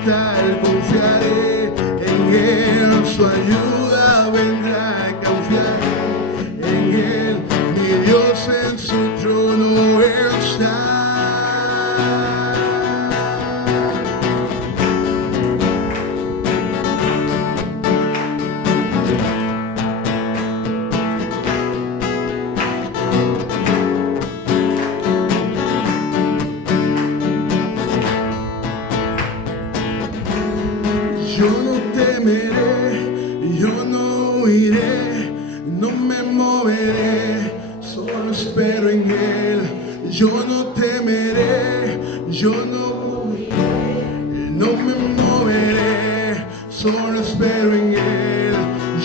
inmortal, confiaré en Él, su ayuda vendrá, confiaré en Él, mi Dios en su trono está. Yo no temeré, yo no huiré, no me moveré, solo espero en Él. Yo no temeré, yo no huiré, no me moveré, solo espero en Él.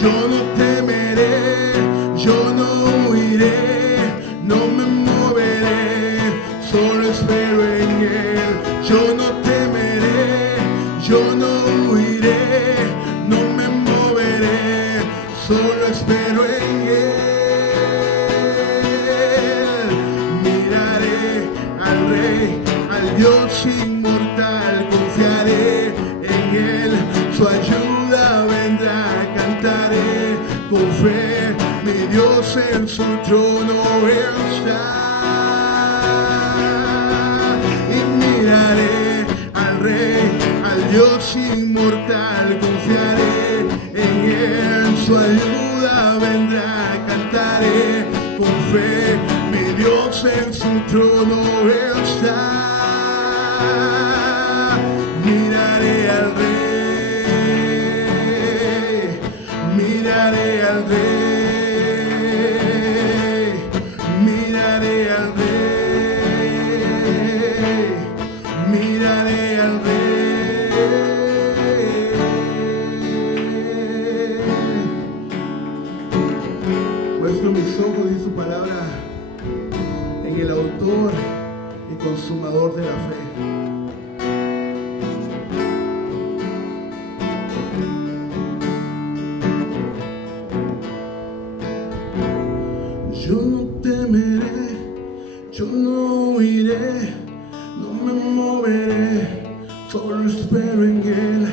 Yo no temeré, yo no huiré, no me moveré, solo espero en Él. Yo no temeré, yo no huiré, no me moveré, solo espero en Él. Miraré al Rey, al Dios inmortal, confiaré en Él, su ayuda vendrá, cantaré con fe, mi Dios en su trono está. Y miraré al Rey, al Dios inmortal, confiaré en Él, su ayuda vendrá, cantaré con fe, mi Dios en su trono está. Miraré al Rey, miraré al Rey, miraré al Rey, miraré al Rey. Puesto mis ojos y su palabra en el autor y consumador de la fe. Yo no temeré, yo no huiré, no me moveré, solo espero en Él.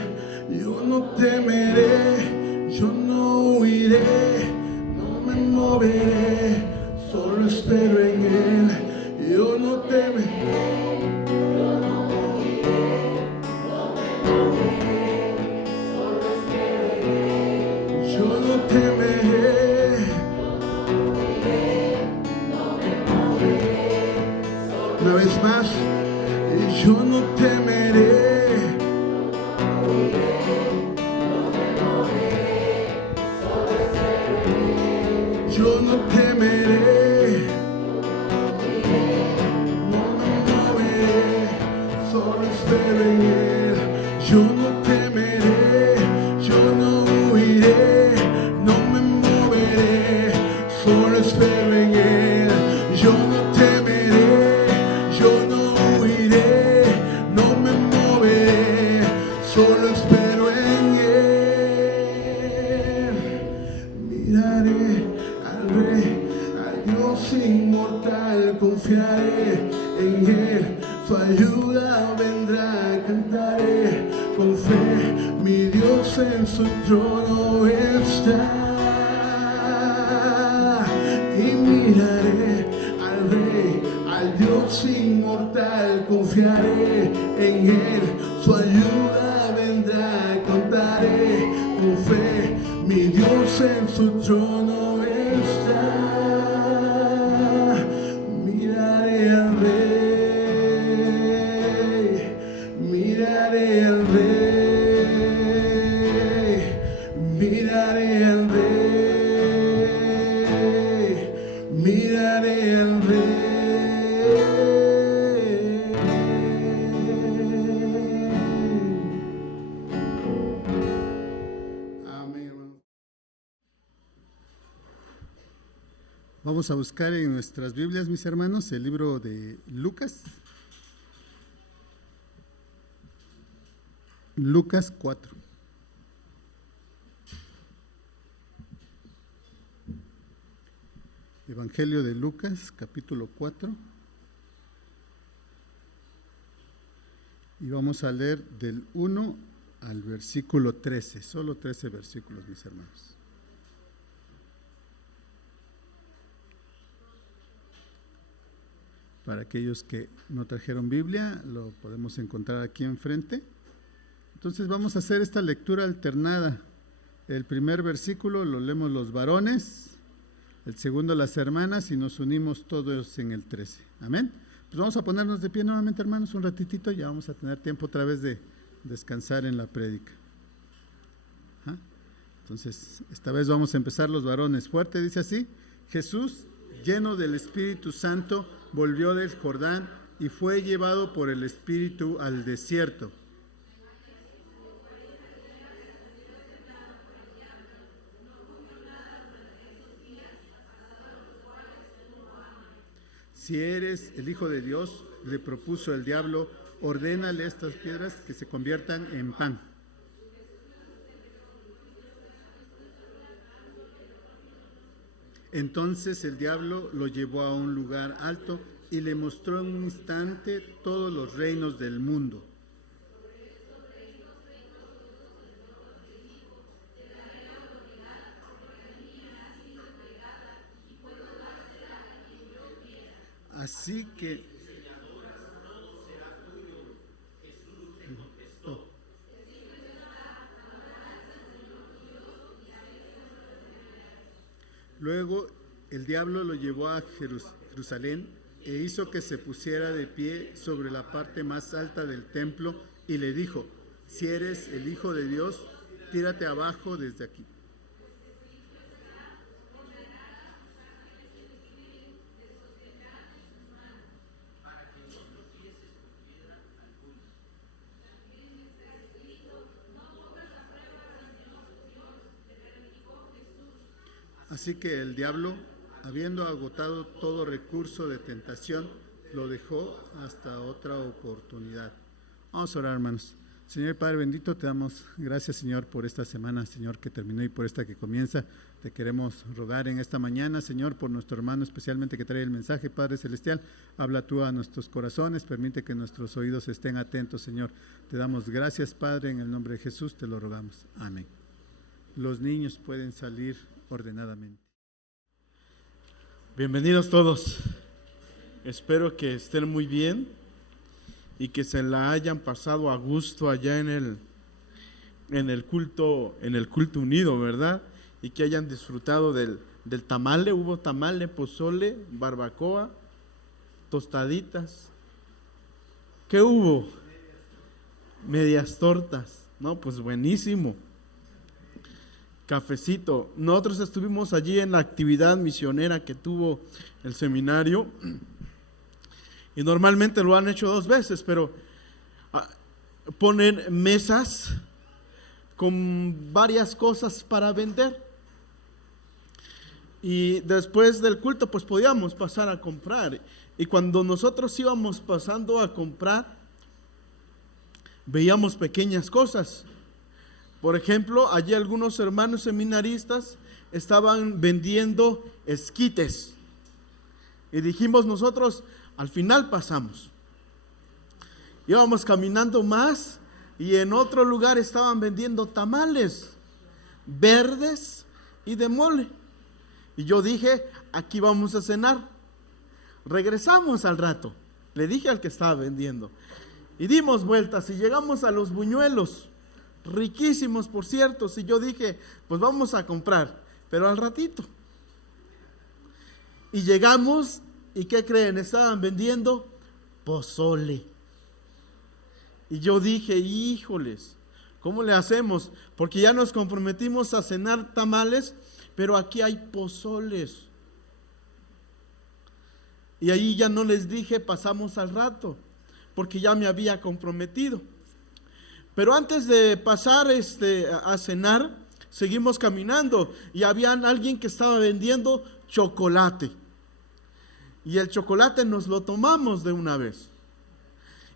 Yo no temeré, yo no huiré, no me moveré, solo espero en Él. Yo no temeré, yo no huiré, no me moveré, solo espero en Él. Yo no temeré, una vez más, yo no temeré, yo no temeré, no me moveré, solo espero en Él. Yo no temeré, yo no huiré, no me moveré, solo espero en Él. Yo no temeré, yo no huiré, no me moveré, solo espero en Él. Miraré al Rey, al Dios inmortal, confiaré en Él, su ayuda vendrá, cantaré con fe, mi Dios en su trono está. Y miraré al Rey, al Dios inmortal, confiaré en Él, su ayuda vendrá, cantaré con fe, mi Dios en su trono está. Miraré al Rey, miraré al Rey, miraré al Rey, miraré al Rey. Amén. Vamos a buscar en nuestras Biblias, mis hermanos, el libro de Lucas. Lucas 4. Evangelio de Lucas, capítulo 4. y vamos a leer del 1 al versículo 13, solo 13 versículos, mis hermanos. Para aquellos que no trajeron Biblia, lo podemos encontrar aquí enfrente. Entonces vamos a hacer esta lectura alternada. El primer versículo lo leemos los varones, el segundo las hermanas y nos unimos todos en el 13. Amén. Pues vamos a ponernos de pie nuevamente, hermanos, un ratitito, ya vamos a tener tiempo otra vez de descansar en la prédica. Entonces, esta vez vamos a empezar los varones. Fuerte, dice así: Jesús, lleno del Espíritu Santo, volvió del Jordán y fue llevado por el Espíritu al desierto. Si eres el Hijo de Dios, le propuso el diablo, ordénale a estas piedras que se conviertan en pan. Entonces el diablo lo llevó a un lugar alto y le mostró en un instante todos los reinos del mundo. Así que luego el diablo lo llevó a Jerusalén e hizo que se pusiera de pie sobre la parte más alta del templo y le dijo: si eres el Hijo de Dios, tírate abajo desde aquí. Así que el diablo, habiendo agotado todo recurso de tentación, lo dejó hasta otra oportunidad. Vamos a orar, hermanos. Señor Padre bendito, te damos gracias, Señor, por esta semana, Señor, que terminó y por esta que comienza. Te queremos rogar en esta mañana, Señor, por nuestro hermano especialmente que trae el mensaje. Padre Celestial, habla tú a nuestros corazones, permite que nuestros oídos estén atentos, Señor. Te damos gracias, Padre, en el nombre de Jesús te lo rogamos. Amén. Los niños pueden salir ordenadamente. Bienvenidos todos. Espero que estén muy bien y que se la hayan pasado a gusto allá en el culto unido, ¿verdad? Y que hayan disfrutado del tamale. Hubo tamale, pozole, barbacoa, tostaditas. ¿Qué hubo? Medias tortas. No, pues buenísimo. Cafecito. Nosotros estuvimos allí en la actividad misionera que tuvo el seminario y normalmente lo han hecho 2 veces, pero ponen mesas con varias cosas para vender y después del culto pues podíamos pasar a comprar, y cuando nosotros íbamos pasando a comprar veíamos pequeñas cosas. Por ejemplo, allí algunos hermanos seminaristas estaban vendiendo esquites. Y dijimos nosotros, al final pasamos. Íbamos caminando más y en otro lugar estaban vendiendo tamales verdes y de mole. Y yo dije, aquí vamos a cenar. Regresamos al rato. Le dije al que estaba vendiendo. Y dimos vueltas y llegamos a los buñuelos. Riquísimos, por cierto. Y yo dije, pues vamos a comprar, pero al ratito. Y llegamos, ¿y qué creen? Estaban vendiendo pozole. Y yo dije, híjoles, ¿cómo le hacemos? Porque ya nos comprometimos a cenar tamales, pero aquí hay pozoles. Y ahí ya no les dije, pasamos al rato, porque ya me había comprometido. Pero antes de pasar a cenar, seguimos caminando y había alguien que estaba vendiendo chocolate. Y el chocolate nos lo tomamos de una vez.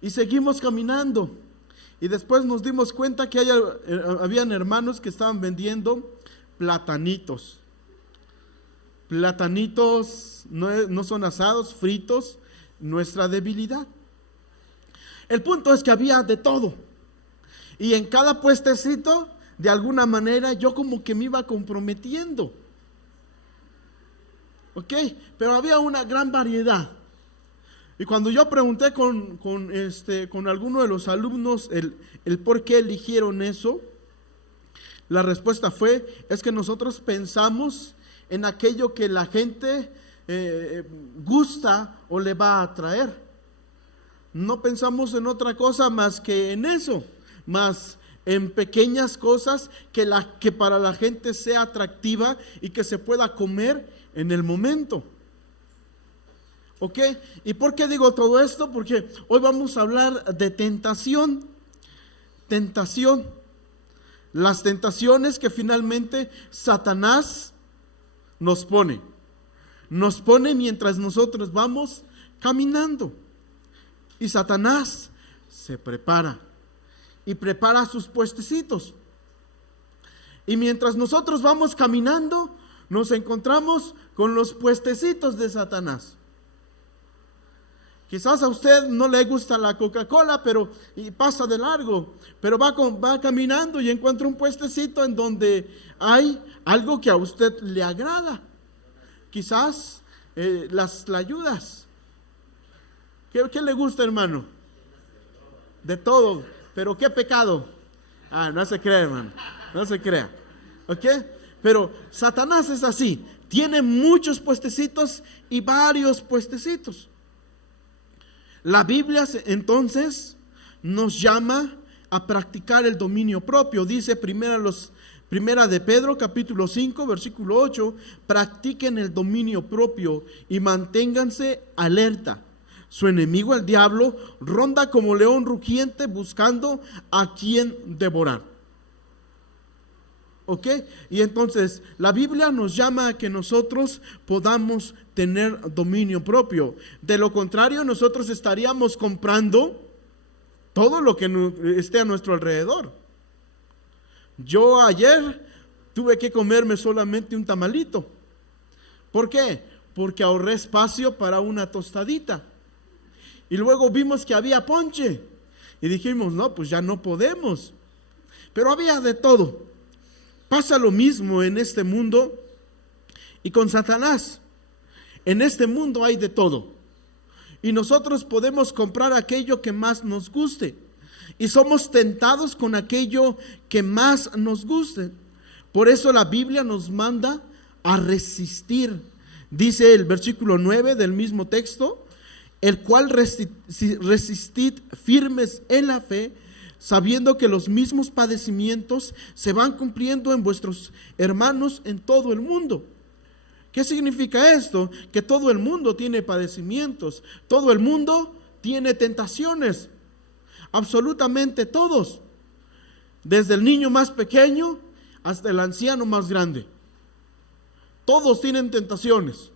Y seguimos caminando. Y después nos dimos cuenta que habían hermanos que estaban vendiendo platanitos. Platanitos no son asados, fritos, nuestra debilidad. El punto es que había de todo. Y en cada puestecito, de alguna manera, yo como que me iba comprometiendo. ¿Ok? Pero había una gran variedad. Y cuando yo pregunté con alguno de los alumnos el por qué eligieron eso, la respuesta es que nosotros pensamos en aquello que la gente gusta o le va a atraer. No pensamos en otra cosa más que en eso, más en pequeñas cosas que para la gente sea atractiva y que se pueda comer en el momento. ¿Ok? ¿Y por qué digo todo esto? Porque hoy vamos a hablar de tentación. Tentación. Las tentaciones que finalmente Satanás nos pone. Nos pone mientras nosotros vamos caminando. Y Satanás se prepara. Y prepara sus puestecitos. Y mientras nosotros vamos caminando, nos encontramos con los puestecitos de Satanás. Quizás a usted no le gusta la Coca-Cola, y pasa de largo, pero va caminando y encuentra un puestecito en donde hay algo que a usted le agrada. Quizás las tlayudas. ¿Qué le gusta, hermano? De todo, pero ¿qué pecado? No se crea, hermano, no se crea. ¿Ok? Pero Satanás es así, tiene muchos puestecitos y varios puestecitos. La Biblia entonces nos llama a practicar el dominio propio. Dice primera de Pedro capítulo 5 versículo 8, practiquen el dominio propio y manténganse alerta. Su enemigo el diablo ronda como león rugiente buscando a quien devorar. ¿Ok? Y entonces la Biblia nos llama a que nosotros podamos tener dominio propio. De lo contrario, nosotros estaríamos comprando todo lo que esté a nuestro alrededor. Yo ayer tuve que comerme solamente un tamalito. ¿Por qué? Porque ahorré espacio para una tostadita. Y luego vimos que había ponche. Y dijimos, no, pues ya no podemos. Pero había de todo. Pasa lo mismo en este mundo y con Satanás. En este mundo hay de todo. Y nosotros podemos comprar aquello que más nos guste. Y somos tentados con aquello que más nos guste. Por eso la Biblia nos manda a resistir. Dice el versículo 9 del mismo texto, el cual resistid firmes en la fe, sabiendo que los mismos padecimientos se van cumpliendo en vuestros hermanos en todo el mundo. ¿Qué significa esto? Que todo el mundo tiene padecimientos, todo el mundo tiene tentaciones, absolutamente todos, desde el niño más pequeño hasta el anciano más grande. Todos tienen tentaciones.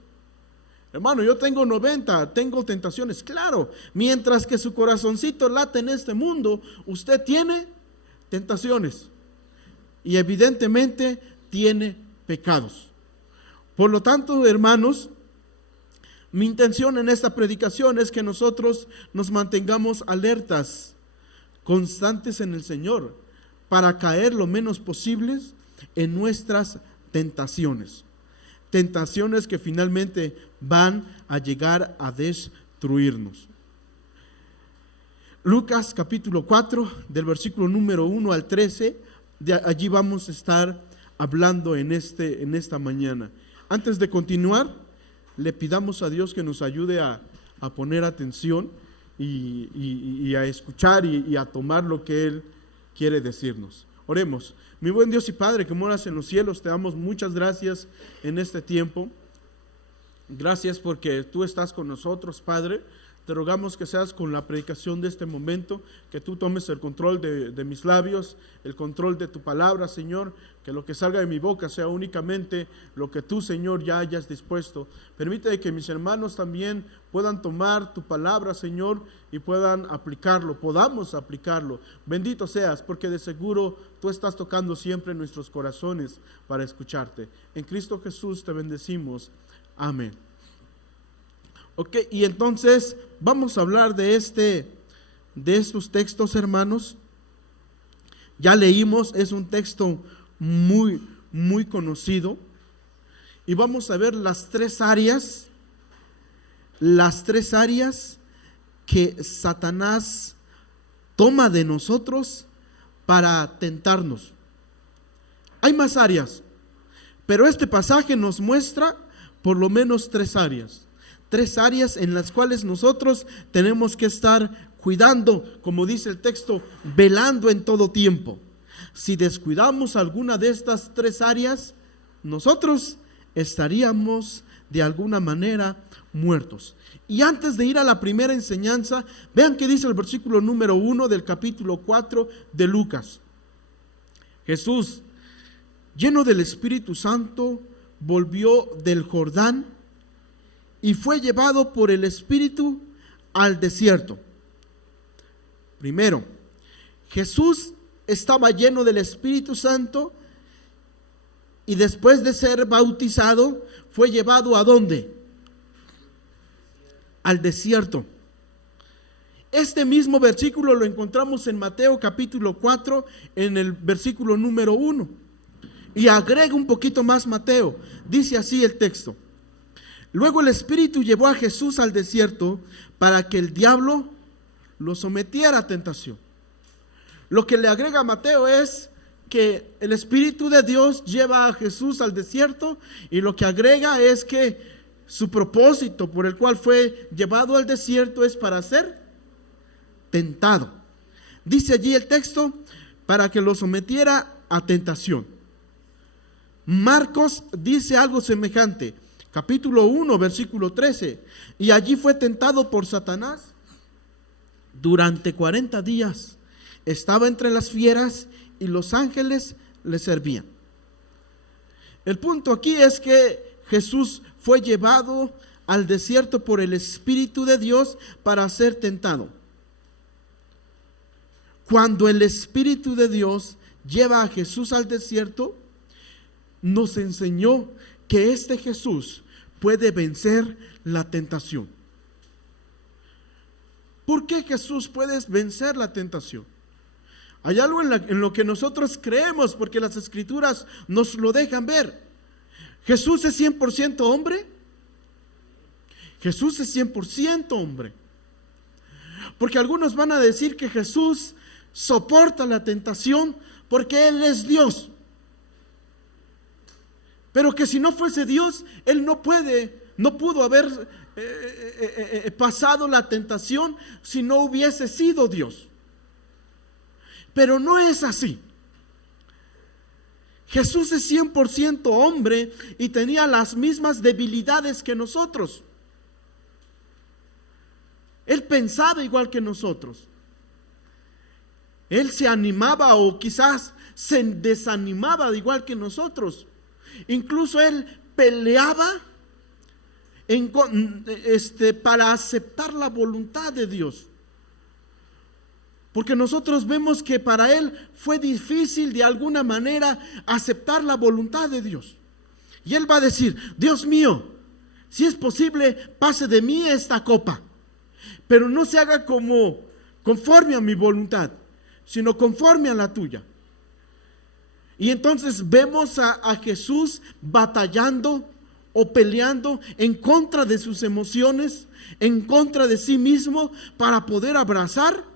Hermano, yo tengo 90, tengo tentaciones, claro. Mientras que su corazoncito late en este mundo, usted tiene tentaciones. Y evidentemente tiene pecados. Por lo tanto, hermanos, mi intención en esta predicación es que nosotros nos mantengamos alertas, constantes en el Señor, para caer lo menos posibles en nuestras tentaciones. Tentaciones que finalmente van a llegar a destruirnos. Lucas capítulo 4, del versículo número 1 al 13, allí vamos a estar hablando en esta mañana. Antes de continuar, le pidamos a Dios que nos ayude a poner atención y a escuchar y a tomar lo que Él quiere decirnos. Oremos. Mi buen Dios y Padre que moras en los cielos, te damos muchas gracias en este tiempo. Gracias porque tú estás con nosotros, Padre. Te rogamos que seas con la predicación de este momento, que tú tomes el control de mis labios, el control de tu palabra, Señor, que lo que salga de mi boca sea únicamente lo que tú, Señor, ya hayas dispuesto. Permite que mis hermanos también puedan tomar tu palabra, Señor, y puedan aplicarlo, podamos aplicarlo. Bendito seas, porque de seguro tú estás tocando siempre nuestros corazones para escucharte. En Cristo Jesús te bendecimos. Amén. Ok, y entonces vamos a hablar de de estos textos, hermanos, ya leímos, es un texto muy, muy conocido. Y vamos a ver las tres áreas que Satanás toma de nosotros para tentarnos. Hay más áreas, pero este pasaje nos muestra por lo menos tres áreas en las cuales nosotros tenemos que estar cuidando, como dice el texto, velando en todo tiempo. Si descuidamos alguna de estas tres áreas, nosotros estaríamos de alguna manera muertos. Y antes de ir a la primera enseñanza, vean que dice el versículo número 1 del capítulo 4 de Lucas. Jesús, lleno del Espíritu Santo, volvió del Jordán y fue llevado por el Espíritu al desierto. Primero, Jesús estaba lleno del Espíritu Santo y después de ser bautizado fue llevado ¿a dónde? Al desierto. Este mismo versículo lo encontramos en Mateo capítulo 4 en el versículo número 1. Y agrega un poquito más Mateo. Dice así el texto: luego el Espíritu llevó a Jesús al desierto para que el diablo lo sometiera a tentación. Lo que le agrega Mateo es que el Espíritu de Dios lleva a Jesús al desierto, y lo que agrega es que su propósito por el cual fue llevado al desierto es para ser tentado. Dice allí el texto, para que lo sometiera a tentación. Marcos dice algo semejante, capítulo 1, versículo 13, y allí fue tentado por Satanás durante 40 días. Estaba entre las fieras y los ángeles le servían. El punto aquí es que Jesús fue llevado al desierto por el Espíritu de Dios para ser tentado. Cuando el Espíritu de Dios lleva a Jesús al desierto, nos enseñó que este Jesús puede vencer la tentación. ¿Por qué Jesús puede vencer la tentación? Hay algo en lo que nosotros creemos, porque las Escrituras nos lo dejan ver. ¿Jesús es 100% hombre? Jesús es 100% hombre. Porque algunos van a decir que Jesús soporta la tentación porque Él es Dios. Pero que si no fuese Dios, Él no pudo haber pasado la tentación si no hubiese sido Dios. Pero no es así. Jesús es 100% hombre y tenía las mismas debilidades que nosotros. Él pensaba igual que nosotros. Él se animaba o quizás se desanimaba igual que nosotros. Incluso él peleaba para aceptar la voluntad de Dios. Porque nosotros vemos que para él fue difícil de alguna manera aceptar la voluntad de Dios. Y él va a decir: Dios mío, si es posible, pase de mí esta copa, pero no se haga conforme a mi voluntad, sino conforme a la tuya. Y entonces vemos a Jesús batallando o peleando en contra de sus emociones, en contra de sí mismo, para poder abrazar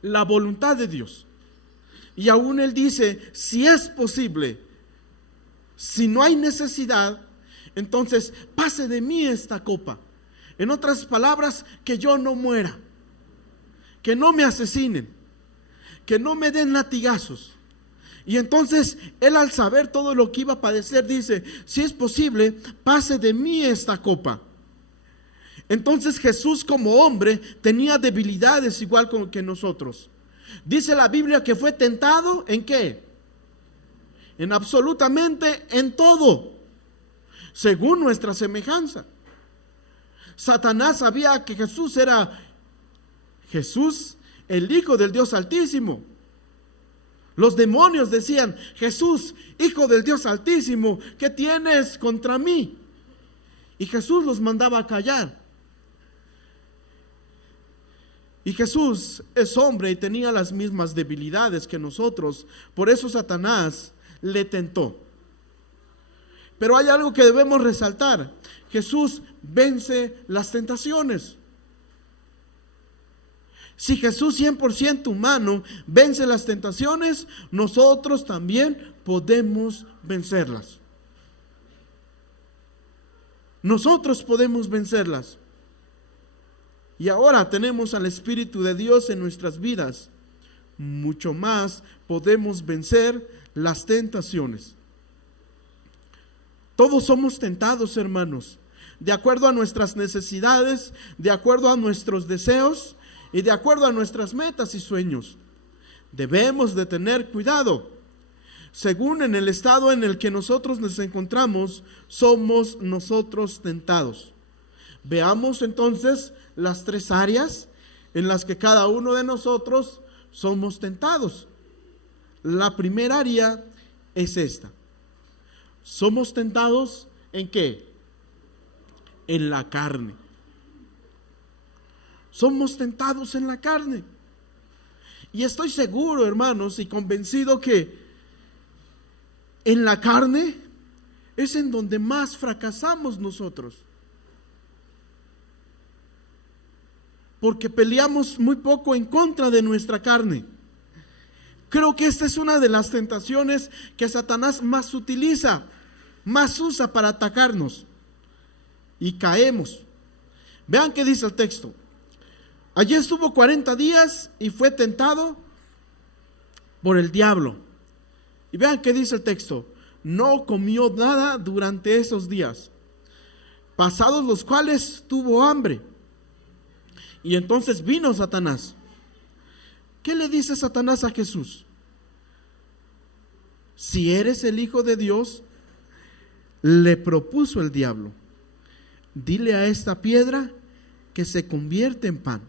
la voluntad de Dios. Y aún él dice: si es posible, si no hay necesidad, entonces pase de mí esta copa. En otras palabras, que yo no muera, que no me asesinen, que no me den latigazos. Y entonces él, al saber todo lo que iba a padecer, dice: si es posible, pase de mí esta copa. Entonces Jesús, como hombre, tenía debilidades igual que nosotros. Dice la Biblia que fue tentado ¿en qué? En absolutamente en todo, según nuestra semejanza. Satanás sabía que Jesús era Jesús, el Hijo del Dios Altísimo. Los demonios decían: Jesús, Hijo del Dios Altísimo, ¿qué tienes contra mí? Y Jesús los mandaba a callar. Y Jesús es hombre y tenía las mismas debilidades que nosotros. Por eso Satanás le tentó. Pero hay algo que debemos resaltar. Jesús vence las tentaciones. Si Jesús 100% humano vence las tentaciones, nosotros también podemos vencerlas. Nosotros podemos vencerlas. Y ahora tenemos al Espíritu de Dios en nuestras vidas. Mucho más podemos vencer las tentaciones. Todos somos tentados, hermanos, de acuerdo a nuestras necesidades, de acuerdo a nuestros deseos y de acuerdo a nuestras metas y sueños. Debemos de tener cuidado. Según en el estado en el que nosotros nos encontramos, somos nosotros tentados. Veamos entonces las 3 áreas en las que cada uno de nosotros somos tentados. La primera área es esta. Somos tentados ¿en qué? En la carne. Somos tentados en la carne. Y estoy seguro, hermanos, y convencido que en la carne es en donde más fracasamos nosotros. Porque peleamos muy poco en contra de nuestra carne. Creo que esta es una de las tentaciones que Satanás más utiliza, más usa para atacarnos. Y caemos. Vean qué dice el texto. Allí estuvo 40 días y fue tentado por el diablo. Y vean qué dice el texto. No comió nada durante esos días, pasados los cuales tuvo hambre. Y entonces vino Satanás. ¿Qué le dice Satanás a Jesús? Si eres el Hijo de Dios, le propuso el diablo, dile a esta piedra que se convierte en pan.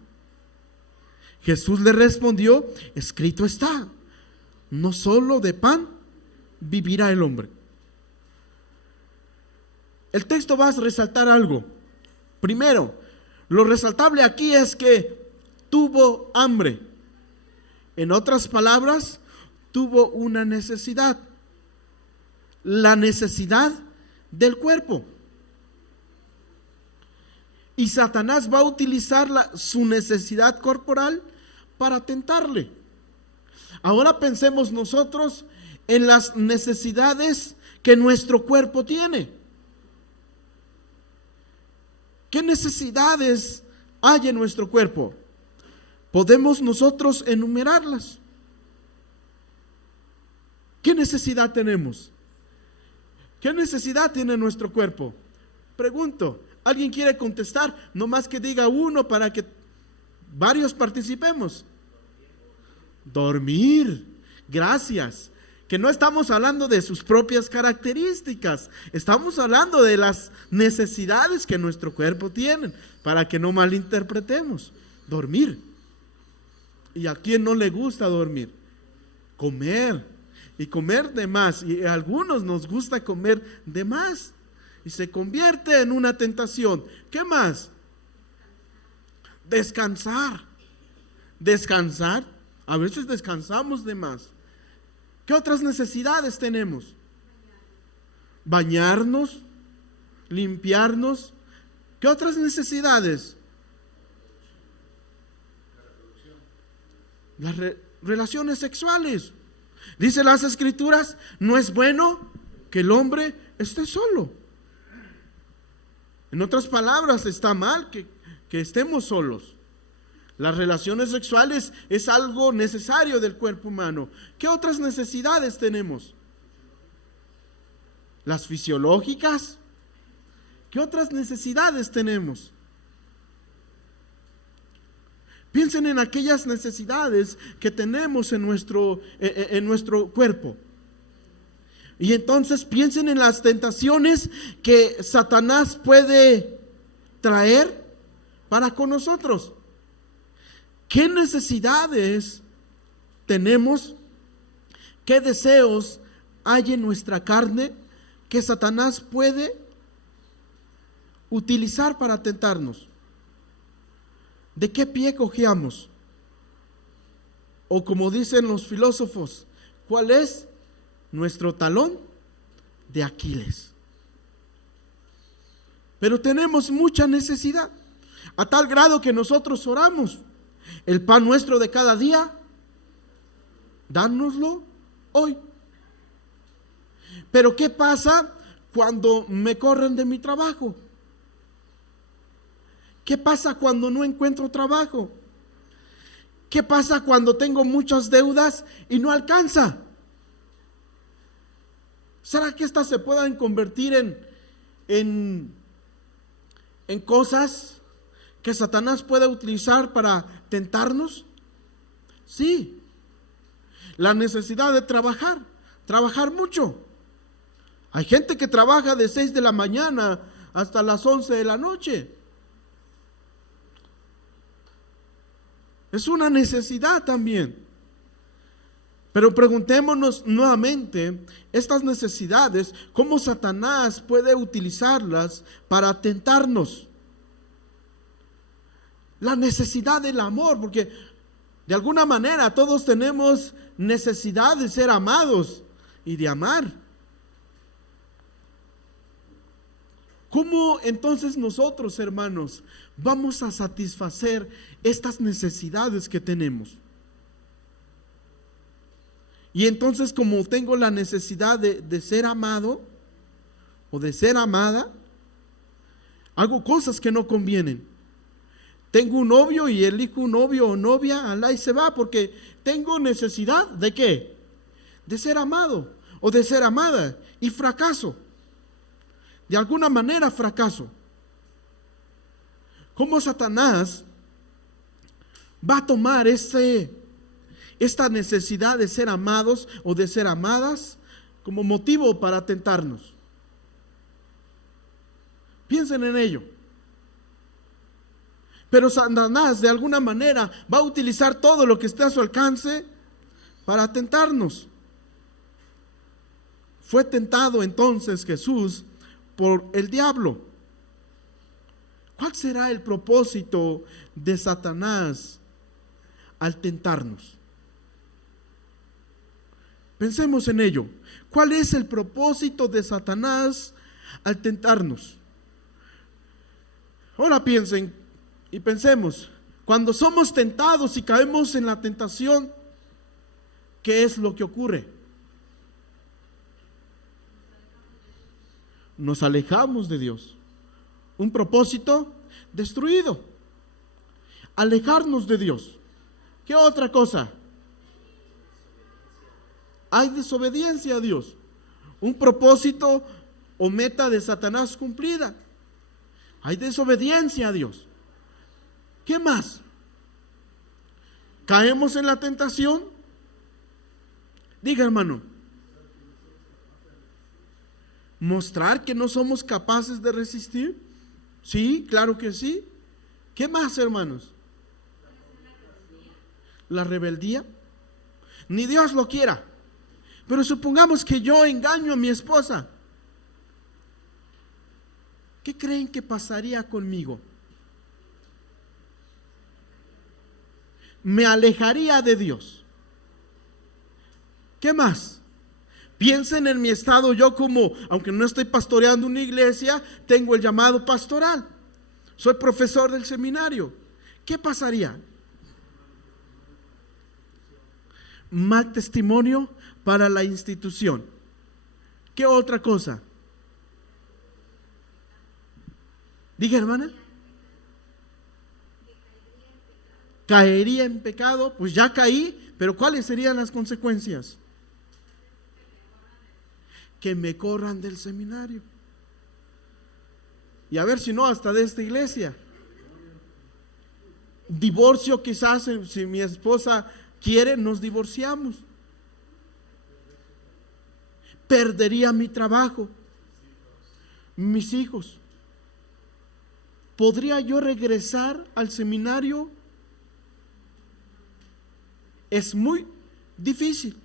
Jesús le respondió, escrito está, no solo de pan vivirá el hombre. El texto va a resaltar algo. Primero, lo resaltable aquí es que tuvo hambre. En otras palabras, tuvo una necesidad. La necesidad del cuerpo. Y Satanás va a utilizar su necesidad corporal para tentarle. Ahora pensemos nosotros en las necesidades que nuestro cuerpo tiene. ¿Qué necesidades hay en nuestro cuerpo? Podemos nosotros enumerarlas. ¿Qué necesidad tenemos? ¿Qué necesidad tiene nuestro cuerpo? Pregunto, ¿alguien quiere contestar? No más que diga uno para que varios participemos. Dormir. Gracias. Que no estamos hablando de sus propias características, estamos hablando de las necesidades que nuestro cuerpo tiene, para que no malinterpretemos. Dormir. ¿Y a quién no le gusta dormir? Comer. Y comer de más. Y a algunos nos gusta comer de más. Y se convierte en una tentación. ¿Qué más? Descansar. Descansar. A veces descansamos de más. ¿Qué otras necesidades tenemos? Bañarnos, limpiarnos. ¿Qué otras necesidades? Las relaciones sexuales. Dice las Escrituras, no es bueno que el hombre esté solo. En otras palabras, está mal que estemos solos. Las relaciones sexuales es algo necesario del cuerpo humano. ¿Qué otras necesidades tenemos? Las fisiológicas. ¿Qué otras necesidades tenemos? Piensen en aquellas necesidades que tenemos en nuestro cuerpo. Y entonces piensen en las tentaciones que Satanás puede traer para con nosotros. ¿Qué necesidades tenemos? ¿Qué deseos hay en nuestra carne que Satanás puede utilizar para tentarnos? ¿De qué pie cojeamos? O como dicen los filósofos, ¿cuál es nuestro talón de Aquiles? Pero tenemos mucha necesidad, a tal grado que nosotros oramos: el pan nuestro de cada día, dánoslo hoy. Pero ¿qué pasa cuando me corren de mi trabajo? ¿Qué pasa cuando no encuentro trabajo? ¿Qué pasa cuando tengo muchas deudas y no alcanza? ¿Será que estas se puedan convertir en cosas que Satanás puede utilizar para tentarnos? Sí. La necesidad de trabajar mucho. Hay gente que trabaja de 6 de la mañana hasta las 11 de la noche. Es una necesidad también. Pero preguntémonos nuevamente, estas necesidades, ¿cómo Satanás puede utilizarlas para tentarnos? La necesidad del amor, porque de alguna manera todos tenemos necesidad de ser amados y de amar. ¿Cómo entonces nosotros, hermanos, vamos a satisfacer estas necesidades que tenemos? Y entonces, como tengo la necesidad de ser amado o de ser amada, hago cosas que no convienen. Tengo un novio y elijo un novio o novia, alá y se va, porque tengo necesidad ¿de qué? De ser amado o de ser amada, y fracaso. De alguna manera fracaso. ¿Cómo Satanás va a tomar esta necesidad de ser amados o de ser amadas como motivo para tentarnos? Piensen en ello. Pero Satanás de alguna manera va a utilizar todo lo que esté a su alcance para tentarnos. Fue tentado entonces Jesús por el diablo. ¿Cuál será el propósito de Satanás al tentarnos? Pensemos en ello. ¿Cuál es el propósito de Satanás al tentarnos? Ahora piensen y pensemos, cuando somos tentados y caemos en la tentación, ¿qué es lo que ocurre? Nos alejamos de Dios. Un propósito destruido. Alejarnos de Dios. ¿Qué otra cosa? Hay desobediencia a Dios. Un propósito o meta de Satanás cumplida. Hay desobediencia a Dios. ¿Qué más? ¿Caemos en la tentación? Diga, hermano. ¿Mostrar que no somos capaces de resistir? Sí, claro que sí. ¿Qué más, hermanos? La rebeldía. Ni Dios lo quiera. Pero supongamos que yo engaño a mi esposa. ¿Qué creen que pasaría conmigo? Me alejaría de Dios. ¿Qué más? Piensen en mi estado. Yo, como, aunque no estoy pastoreando una iglesia, tengo el llamado pastoral. Soy profesor del seminario. ¿Qué pasaría? Mal testimonio para la institución. ¿Qué otra cosa? Diga, hermana. Caería en pecado. Pues ya caí, pero ¿cuáles serían las consecuencias? Que me corran del seminario. Y a ver si no, hasta de esta iglesia. Divorcio quizás, si mi esposa quiere, nos divorciamos. Perdería mi trabajo, mis hijos. ¿Podría yo regresar al seminario? Es muy difícil.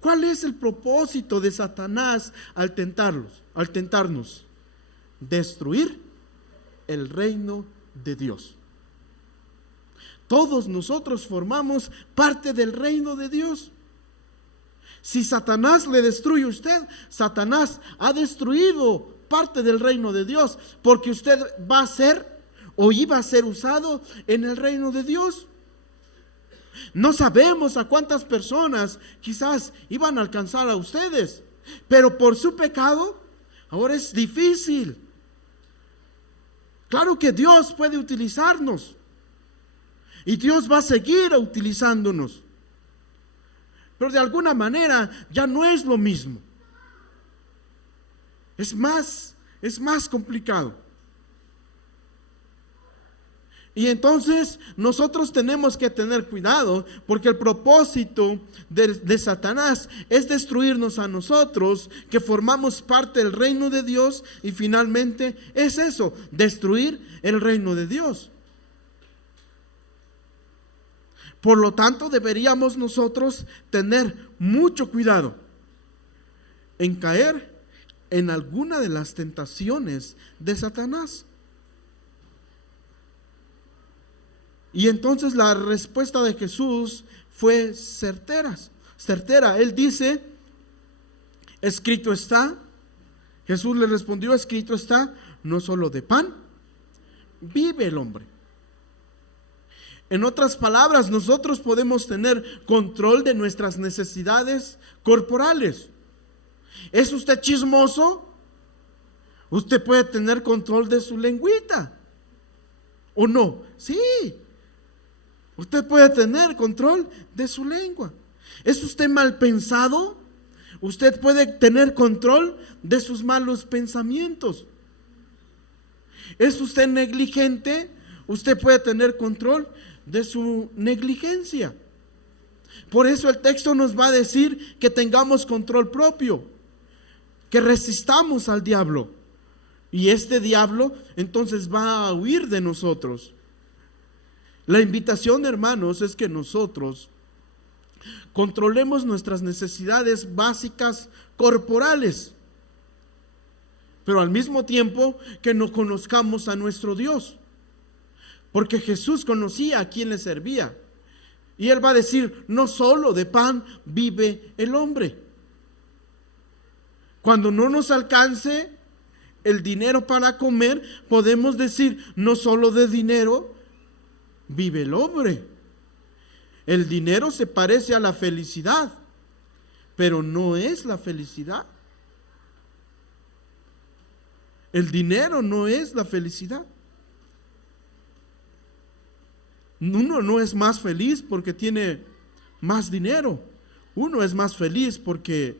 ¿Cuál es el propósito de Satanás al tentarnos? Destruir el reino de Dios. Todos nosotros formamos parte del reino de Dios. Si Satanás le destruye a usted, Satanás ha destruido parte del reino de Dios, porque usted va a ser o iba a ser usado en el reino de Dios. No sabemos a cuántas personas quizás iban a alcanzar a ustedes, pero por su pecado ahora es difícil. Claro que Dios puede utilizarnos y Dios va a seguir utilizándonos, pero de alguna manera ya no es lo mismo. Es más complicado. Y entonces nosotros tenemos que tener cuidado, porque el propósito de Satanás es destruirnos a nosotros, que formamos parte del reino de Dios, y finalmente es eso, destruir el reino de Dios. Por lo tanto, deberíamos nosotros tener mucho cuidado en caer en alguna de las tentaciones de Satanás. Y entonces la respuesta de Jesús fue certera. Él dice, escrito está. Jesús le respondió, escrito está, no solo de pan vive el hombre. En otras palabras, nosotros podemos tener control de nuestras necesidades corporales. ¿Es usted chismoso? Usted puede tener control de su lengüita, ¿o no? Sí. Usted puede tener control de su lengua. ¿Es usted mal pensado? Usted puede tener control de sus malos pensamientos. ¿Es usted negligente? Usted puede tener control de su negligencia. Por eso el texto nos va a decir que tengamos control propio, que resistamos al diablo. Y este diablo entonces va a huir de nosotros. La invitación, hermanos, es que nosotros controlemos nuestras necesidades básicas corporales, pero al mismo tiempo que no conozcamos a nuestro Dios, porque Jesús conocía a quien le servía, y Él va a decir, no solo de pan vive el hombre. Cuando no nos alcance el dinero para comer, podemos decir, no solo de dinero vive el hombre. El dinero se parece a la felicidad, pero no es la felicidad. El dinero no es la felicidad. Uno no es más feliz porque tiene más dinero. Uno es más feliz porque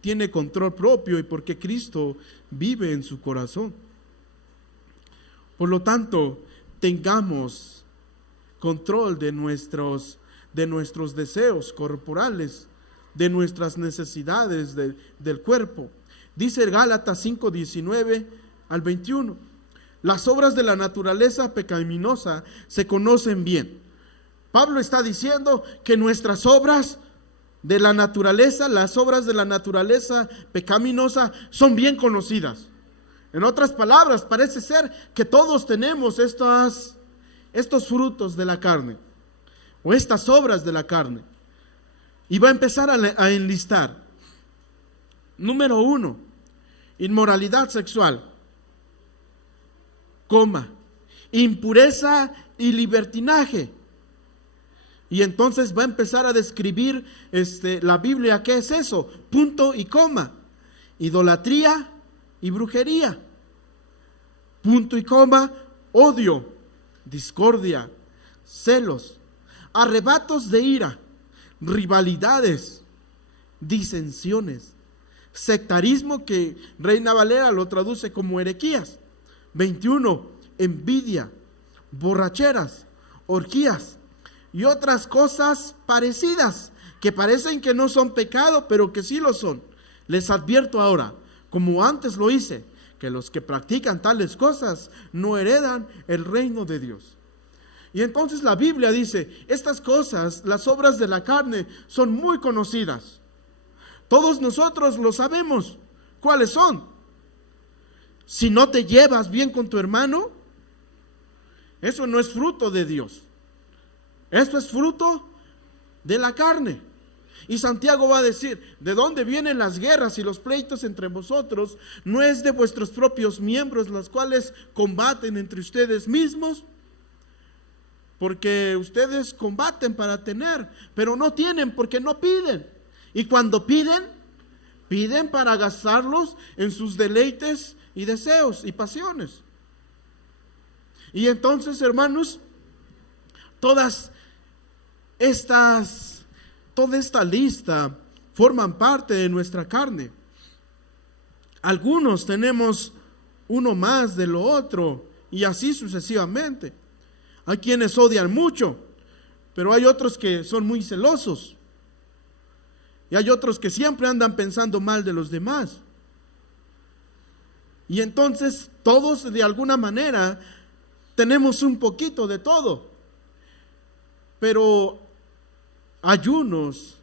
tiene control propio y porque Cristo vive en su corazón. Por lo tanto, tengamos control de nuestros deseos corporales, de nuestras necesidades del cuerpo. Dice Gálatas 5:19 al 21. Las obras de la naturaleza pecaminosa se conocen bien. Pablo está diciendo que nuestras obras de la naturaleza, las obras de la naturaleza pecaminosa son bien conocidas. En otras palabras, parece ser que todos tenemos estos frutos de la carne, o estas obras de la carne. Y va a empezar a enlistar. Número 1, inmoralidad sexual, impureza y libertinaje. Y entonces va a empezar a describir la Biblia, ¿qué es eso? Punto y coma. Idolatría y brujería. Punto y coma, odio, discordia, celos, arrebatos de ira, rivalidades, disensiones, sectarismo, que Reina Valera lo traduce como herejías. 21, envidia, borracheras, orgías y otras cosas parecidas, que parecen que no son pecado, pero que sí lo son. Les advierto ahora, como antes lo hice, que los que practican tales cosas no heredan el reino de Dios. Y entonces la Biblia dice, estas cosas, las obras de la carne, son muy conocidas. Todos nosotros lo sabemos. ¿Cuáles son? Si no te llevas bien con tu hermano, eso no es fruto de Dios. Esto es fruto de la carne. Y Santiago va a decir, ¿de dónde vienen las guerras y los pleitos entre vosotros? ¿No es de vuestros propios miembros los cuales combaten entre ustedes mismos? Porque ustedes combaten para tener, pero no tienen porque no piden. Y cuando piden, piden para gastarlos en sus deleites y deseos y pasiones. Y entonces, hermanos, toda esta lista forman parte de nuestra carne. Algunos tenemos uno más de lo otro y así sucesivamente. Hay quienes odian mucho, pero hay otros que son muy celosos. Y hay otros que siempre andan pensando mal de los demás. Y entonces todos de alguna manera tenemos un poquito de todo. Pero hay unos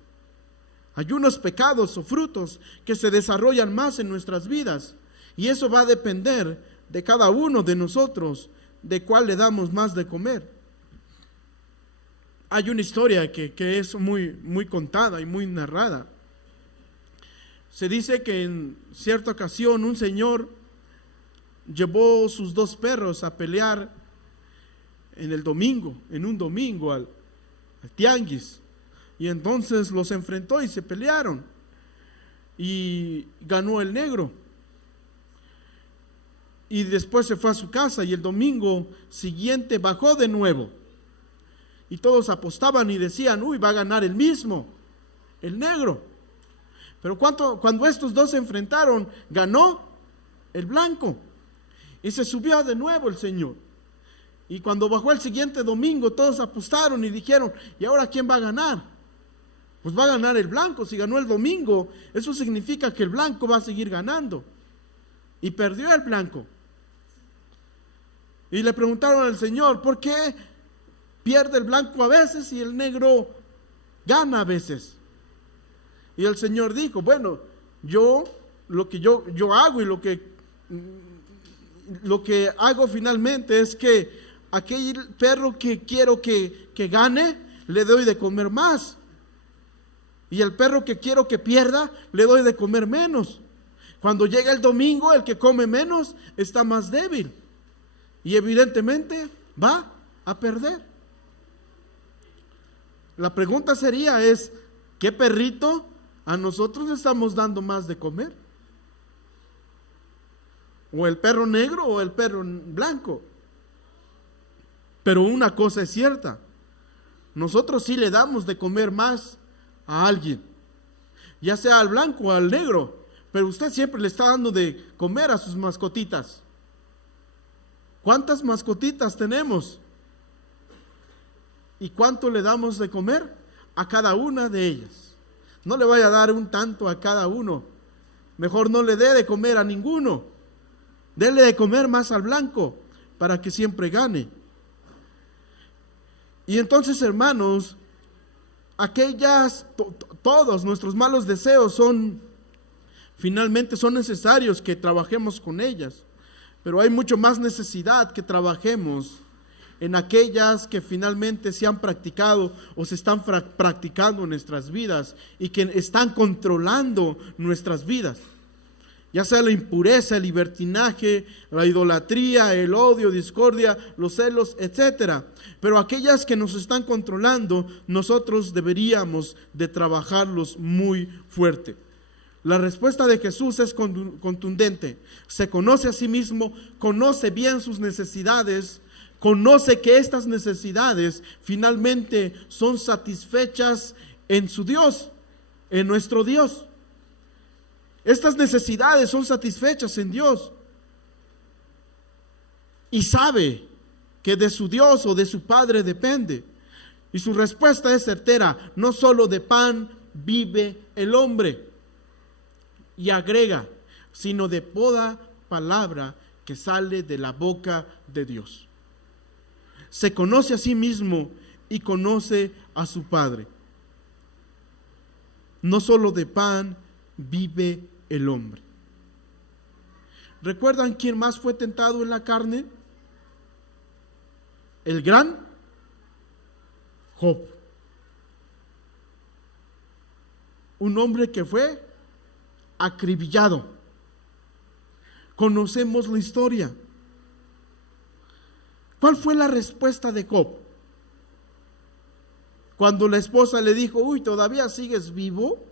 pecados o frutos que se desarrollan más en nuestras vidas. Y eso va a depender de cada uno de nosotros, de cuál le damos más de comer. Hay una historia que es muy contada y muy narrada. Se dice que en cierta ocasión un señor llevó sus 2 perros a pelear en un domingo al tianguis. Y entonces los enfrentó y se pelearon. Y ganó el negro. Y después se fue a su casa y el domingo siguiente bajó de nuevo. Y todos apostaban y decían, uy, va a ganar el mismo, el negro. Pero cuando estos dos se enfrentaron, ganó el blanco. Y se subió de nuevo el Señor. Y cuando bajó el siguiente domingo, todos apostaron y dijeron, ¿y ahora quién va a ganar? Pues va a ganar el blanco. Si ganó el domingo, eso significa que el blanco va a seguir ganando. Y perdió el blanco. Y le preguntaron al Señor, ¿por qué pierde el blanco a veces y el negro gana a veces? Y el Señor dijo, bueno, lo que yo hago y lo que hago finalmente es que aquel perro que quiero que gane, le doy de comer más. Y el perro que quiero que pierda, le doy de comer menos. Cuando llega el domingo, el que come menos está más débil. Y evidentemente va a perder. La pregunta sería ¿qué perrito a nosotros le estamos dando más de comer? ¿O el perro negro o el perro blanco? Pero una cosa es cierta, nosotros sí le damos de comer más a alguien, ya sea al blanco o al negro, pero usted siempre le está dando de comer a sus mascotitas. ¿Cuántas mascotitas tenemos? ¿Y cuánto le damos de comer? A cada una de ellas. No le vaya a dar un tanto a cada uno. Mejor no le dé de comer a ninguno. Dele de comer más al blanco para que siempre gane. Y entonces, hermanos, todos nuestros malos deseos finalmente son necesarios que trabajemos con ellas. Pero hay mucho más necesidad que trabajemos en aquellas que finalmente se han practicado o se están practicando en nuestras vidas y que están controlando nuestras vidas. Ya sea la impureza, el libertinaje, la idolatría, el odio, discordia, los celos, etc. Pero aquellas que nos están controlando, nosotros deberíamos de trabajarlos muy fuerte. La respuesta de Jesús es contundente. Se conoce a sí mismo, conoce bien sus necesidades, conoce que estas necesidades finalmente son satisfechas en su Dios, en nuestro Dios. Estas necesidades son satisfechas en Dios. Y sabe que de su Dios o de su Padre depende. Y su respuesta es certera: no solo de pan vive el hombre. Y agrega, sino de toda palabra que sale de la boca de Dios. Se conoce a sí mismo y conoce a su Padre. No solo de pan vive el hombre. ¿Recuerdan quién más fue tentado en la carne? El gran Job. Un hombre que fue acribillado. Conocemos la historia. ¿Cuál fue la respuesta de Job? Cuando la esposa le dijo, uy, ¿todavía sigues vivo?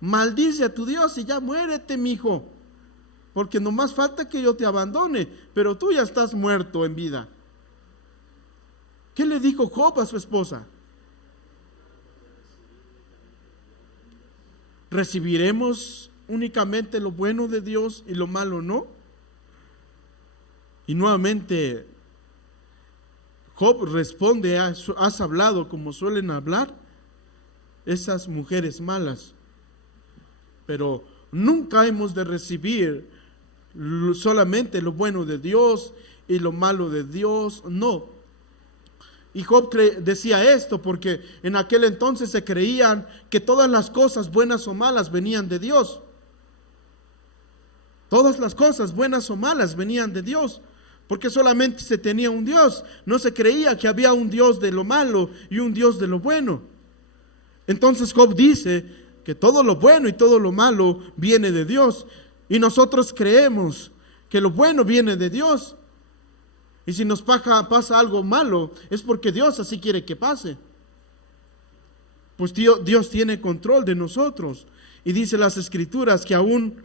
Maldice a tu Dios y ya muérete, mijo, porque nomás falta que yo te abandone, pero tú ya estás muerto en vida. ¿Qué le dijo Job a su esposa? ¿Recibiremos únicamente lo bueno de Dios y lo malo no? Y nuevamente Job responde, has hablado como suelen hablar esas mujeres malas, pero nunca hemos de recibir solamente lo bueno de Dios y lo malo de Dios, no. Y Job decía esto porque en aquel entonces se creían que todas las cosas buenas o malas venían de Dios. Todas las cosas buenas o malas venían de Dios, porque solamente se tenía un Dios. No se creía que había un Dios de lo malo y un Dios de lo bueno. Entonces Job dice que todo lo bueno y todo lo malo viene de Dios. Y nosotros creemos que lo bueno viene de Dios. Y si nos pasa algo malo, es porque Dios así quiere que pase. Pues Dios tiene control de nosotros. Y dice las Escrituras que aún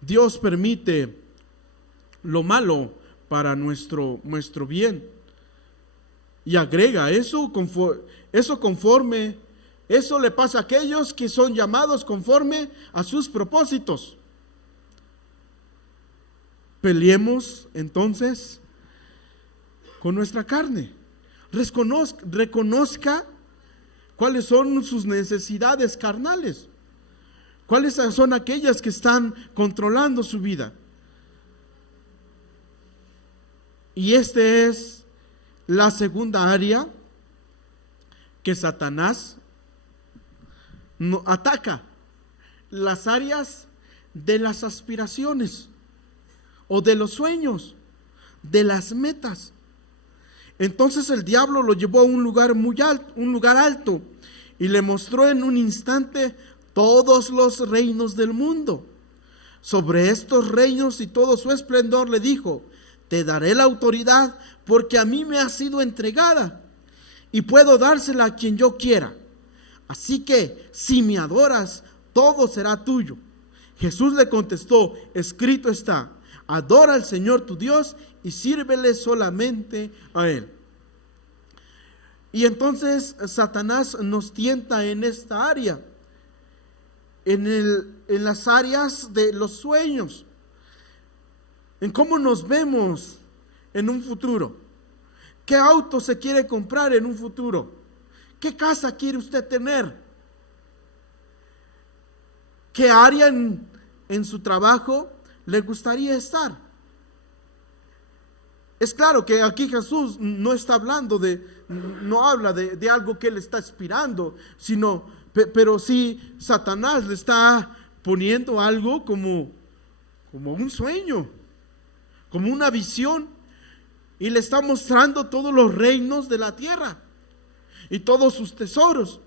Dios permite lo malo para nuestro bien. Y agrega, eso le pasa a aquellos que son llamados conforme a sus propósitos. Peleemos entonces con nuestra carne. Reconozca cuáles son sus necesidades carnales. ¿Cuáles son aquellas que están controlando su vida? Y esta es la segunda área que Satanás ataca. Las áreas de las aspiraciones o de los sueños, de las metas. Entonces el diablo lo llevó a un lugar muy alto, un lugar alto, y le mostró en un instante todos los reinos del mundo. Sobre estos reinos y todo su esplendor le dijo: te daré la autoridad porque a mí me ha sido entregada y puedo dársela a quien yo quiera. Así que si me adoras, todo será tuyo. Jesús le contestó: escrito está, adora al Señor tu Dios y sírvele solamente a Él. Y entonces Satanás nos tienta en esta área, en las áreas de los sueños, en cómo nos vemos en un futuro. ¿Qué auto se quiere comprar en un futuro? ¿Qué casa quiere usted tener? ¿Qué área en su trabajo le gustaría estar? Es claro que aquí Jesús no está hablando no habla de algo que él está aspirando, pero sí Satanás le está poniendo algo como un sueño, como una visión, y le está mostrando todos los reinos de la tierra y todos sus tesoros.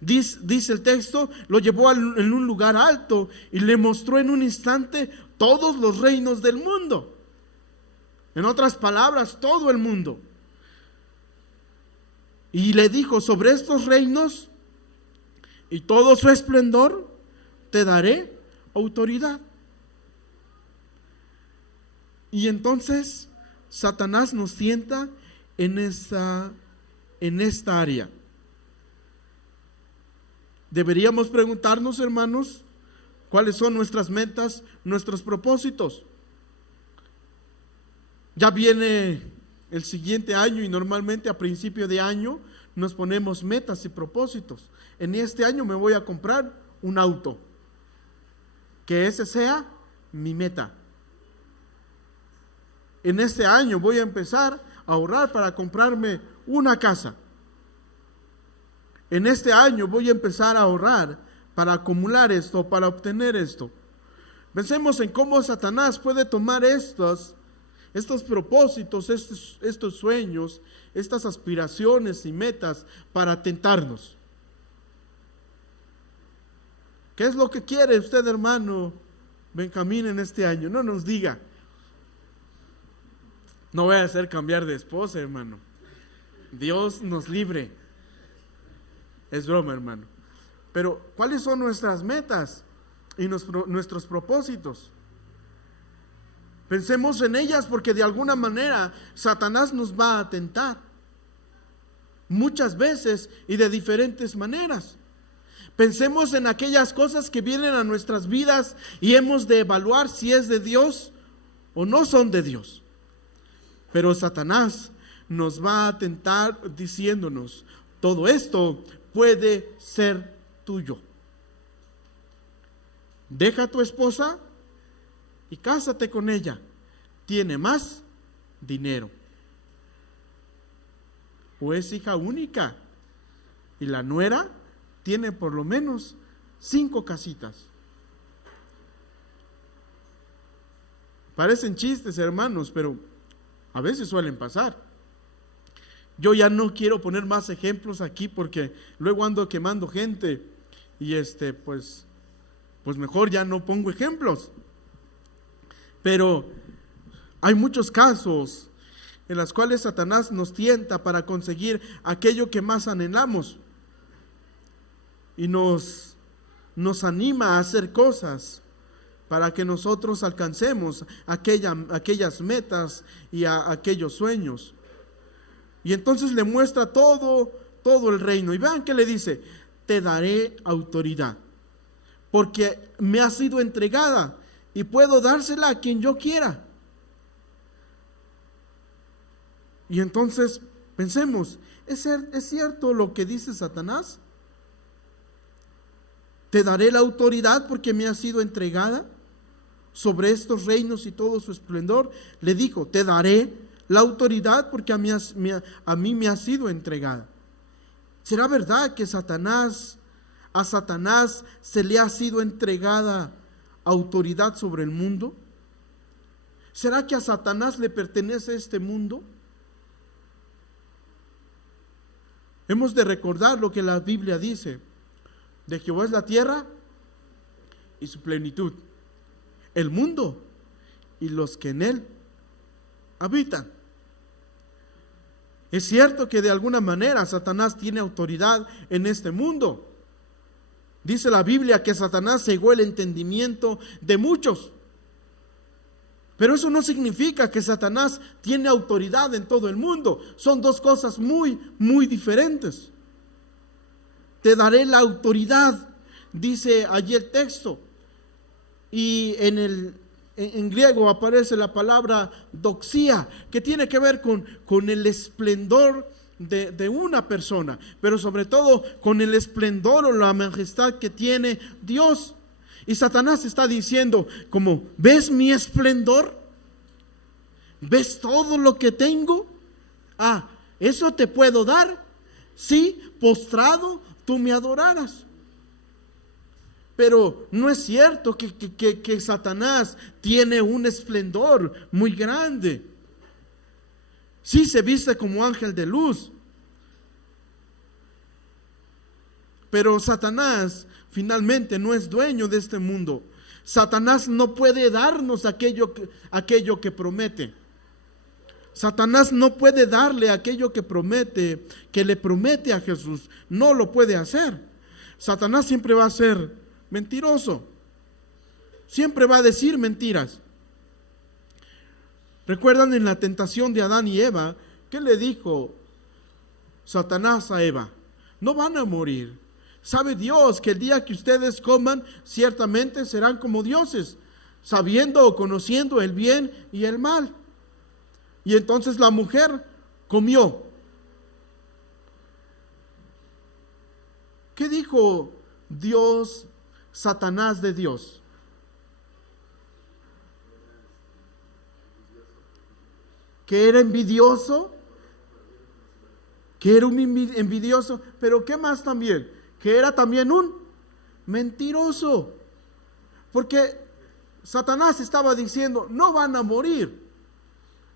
Dice el texto, lo llevó en un lugar alto y le mostró en un instante todos los reinos del mundo. En otras palabras, todo el mundo. Y le dijo: sobre estos reinos y todo su esplendor te daré autoridad. Y entonces Satanás nos tienta en esta área. Deberíamos preguntarnos, hermanos, cuáles son nuestras metas, nuestros propósitos. Ya viene el siguiente año y normalmente a principio de año nos ponemos metas y propósitos. En este año me voy a comprar un auto, que ese sea mi meta. En este año voy a empezar a ahorrar para comprarme una casa. En este año voy a empezar a ahorrar para acumular esto, para obtener esto. Pensemos en cómo Satanás puede tomar estos estos propósitos, estos sueños, estas aspiraciones y metas para tentarnos. ¿Qué es lo que quiere usted, hermano Benjamín, en este año? No nos diga. No voy a hacer cambiar de esposa, hermano. Dios nos libre. Es broma, hermano. Pero, ¿cuáles son nuestras metas y nuestros propósitos? Pensemos en ellas, porque de alguna manera Satanás nos va a tentar. Muchas veces y de diferentes maneras. Pensemos en aquellas cosas que vienen a nuestras vidas y hemos de evaluar si es de Dios o no son de Dios. Pero Satanás nos va a tentar diciéndonos: todo esto puede ser tuyo. Deja a tu esposa y cásate con ella. Tiene más dinero. O es hija única y la nuera tiene por lo menos 5 casitas. Parecen chistes, hermanos, pero a veces suelen pasar. Yo ya no quiero poner más ejemplos aquí porque luego ando quemando gente y pues mejor ya no pongo ejemplos. Pero hay muchos casos en los cuales Satanás nos tienta para conseguir aquello que más anhelamos y nos anima a hacer cosas para que nosotros alcancemos aquellas metas y aquellos sueños. Y entonces le muestra todo el reino. Y vean que le dice: te daré autoridad, porque me ha sido entregada y puedo dársela a quien yo quiera. Y entonces pensemos, ¿es cierto lo que dice Satanás? Te daré la autoridad porque me ha sido entregada sobre estos reinos y todo su esplendor. Le dijo: te daré la autoridad porque a mí me ha sido entregada. ¿Será verdad que a Satanás se le ha sido entregada autoridad sobre el mundo? ¿Será que a Satanás le pertenece este mundo? Hemos de recordar lo que la Biblia dice: de Jehová es la tierra y su plenitud, el mundo y los que en él habitan. Es cierto que de alguna manera Satanás tiene autoridad en este mundo. Dice la Biblia que Satanás cegó el entendimiento de muchos. Pero eso no significa que Satanás tiene autoridad en todo el mundo. Son dos cosas muy, muy diferentes. Te daré la autoridad, dice allí el texto. Y en griego aparece la palabra doxía, que tiene que ver con el esplendor de una persona, pero sobre todo con el esplendor o la majestad que tiene Dios. Y Satanás está diciendo, como, ¿ves mi esplendor? ¿Ves todo lo que tengo? ¿Eso te puedo dar? Sí, postrado tú me adoraras. Pero no es cierto que Satanás tiene un esplendor muy grande. Sí se viste como ángel de luz. Pero Satanás finalmente no es dueño de este mundo. Satanás no puede darnos aquello que promete. Satanás no puede darle aquello que le promete a Jesús. No lo puede hacer. Satanás siempre va a ser mentiroso. Siempre va a decir mentiras. ¿Recuerdan en la tentación de Adán y Eva? ¿Qué le dijo Satanás a Eva? No van a morir. Sabe Dios que el día que ustedes coman, ciertamente serán como dioses, sabiendo o conociendo el bien y el mal. Y entonces la mujer comió. ¿Qué dijo Satanás de Dios? Que era envidioso, pero ¿qué más también? Que era también un mentiroso. Porque Satanás estaba diciendo, no van a morir.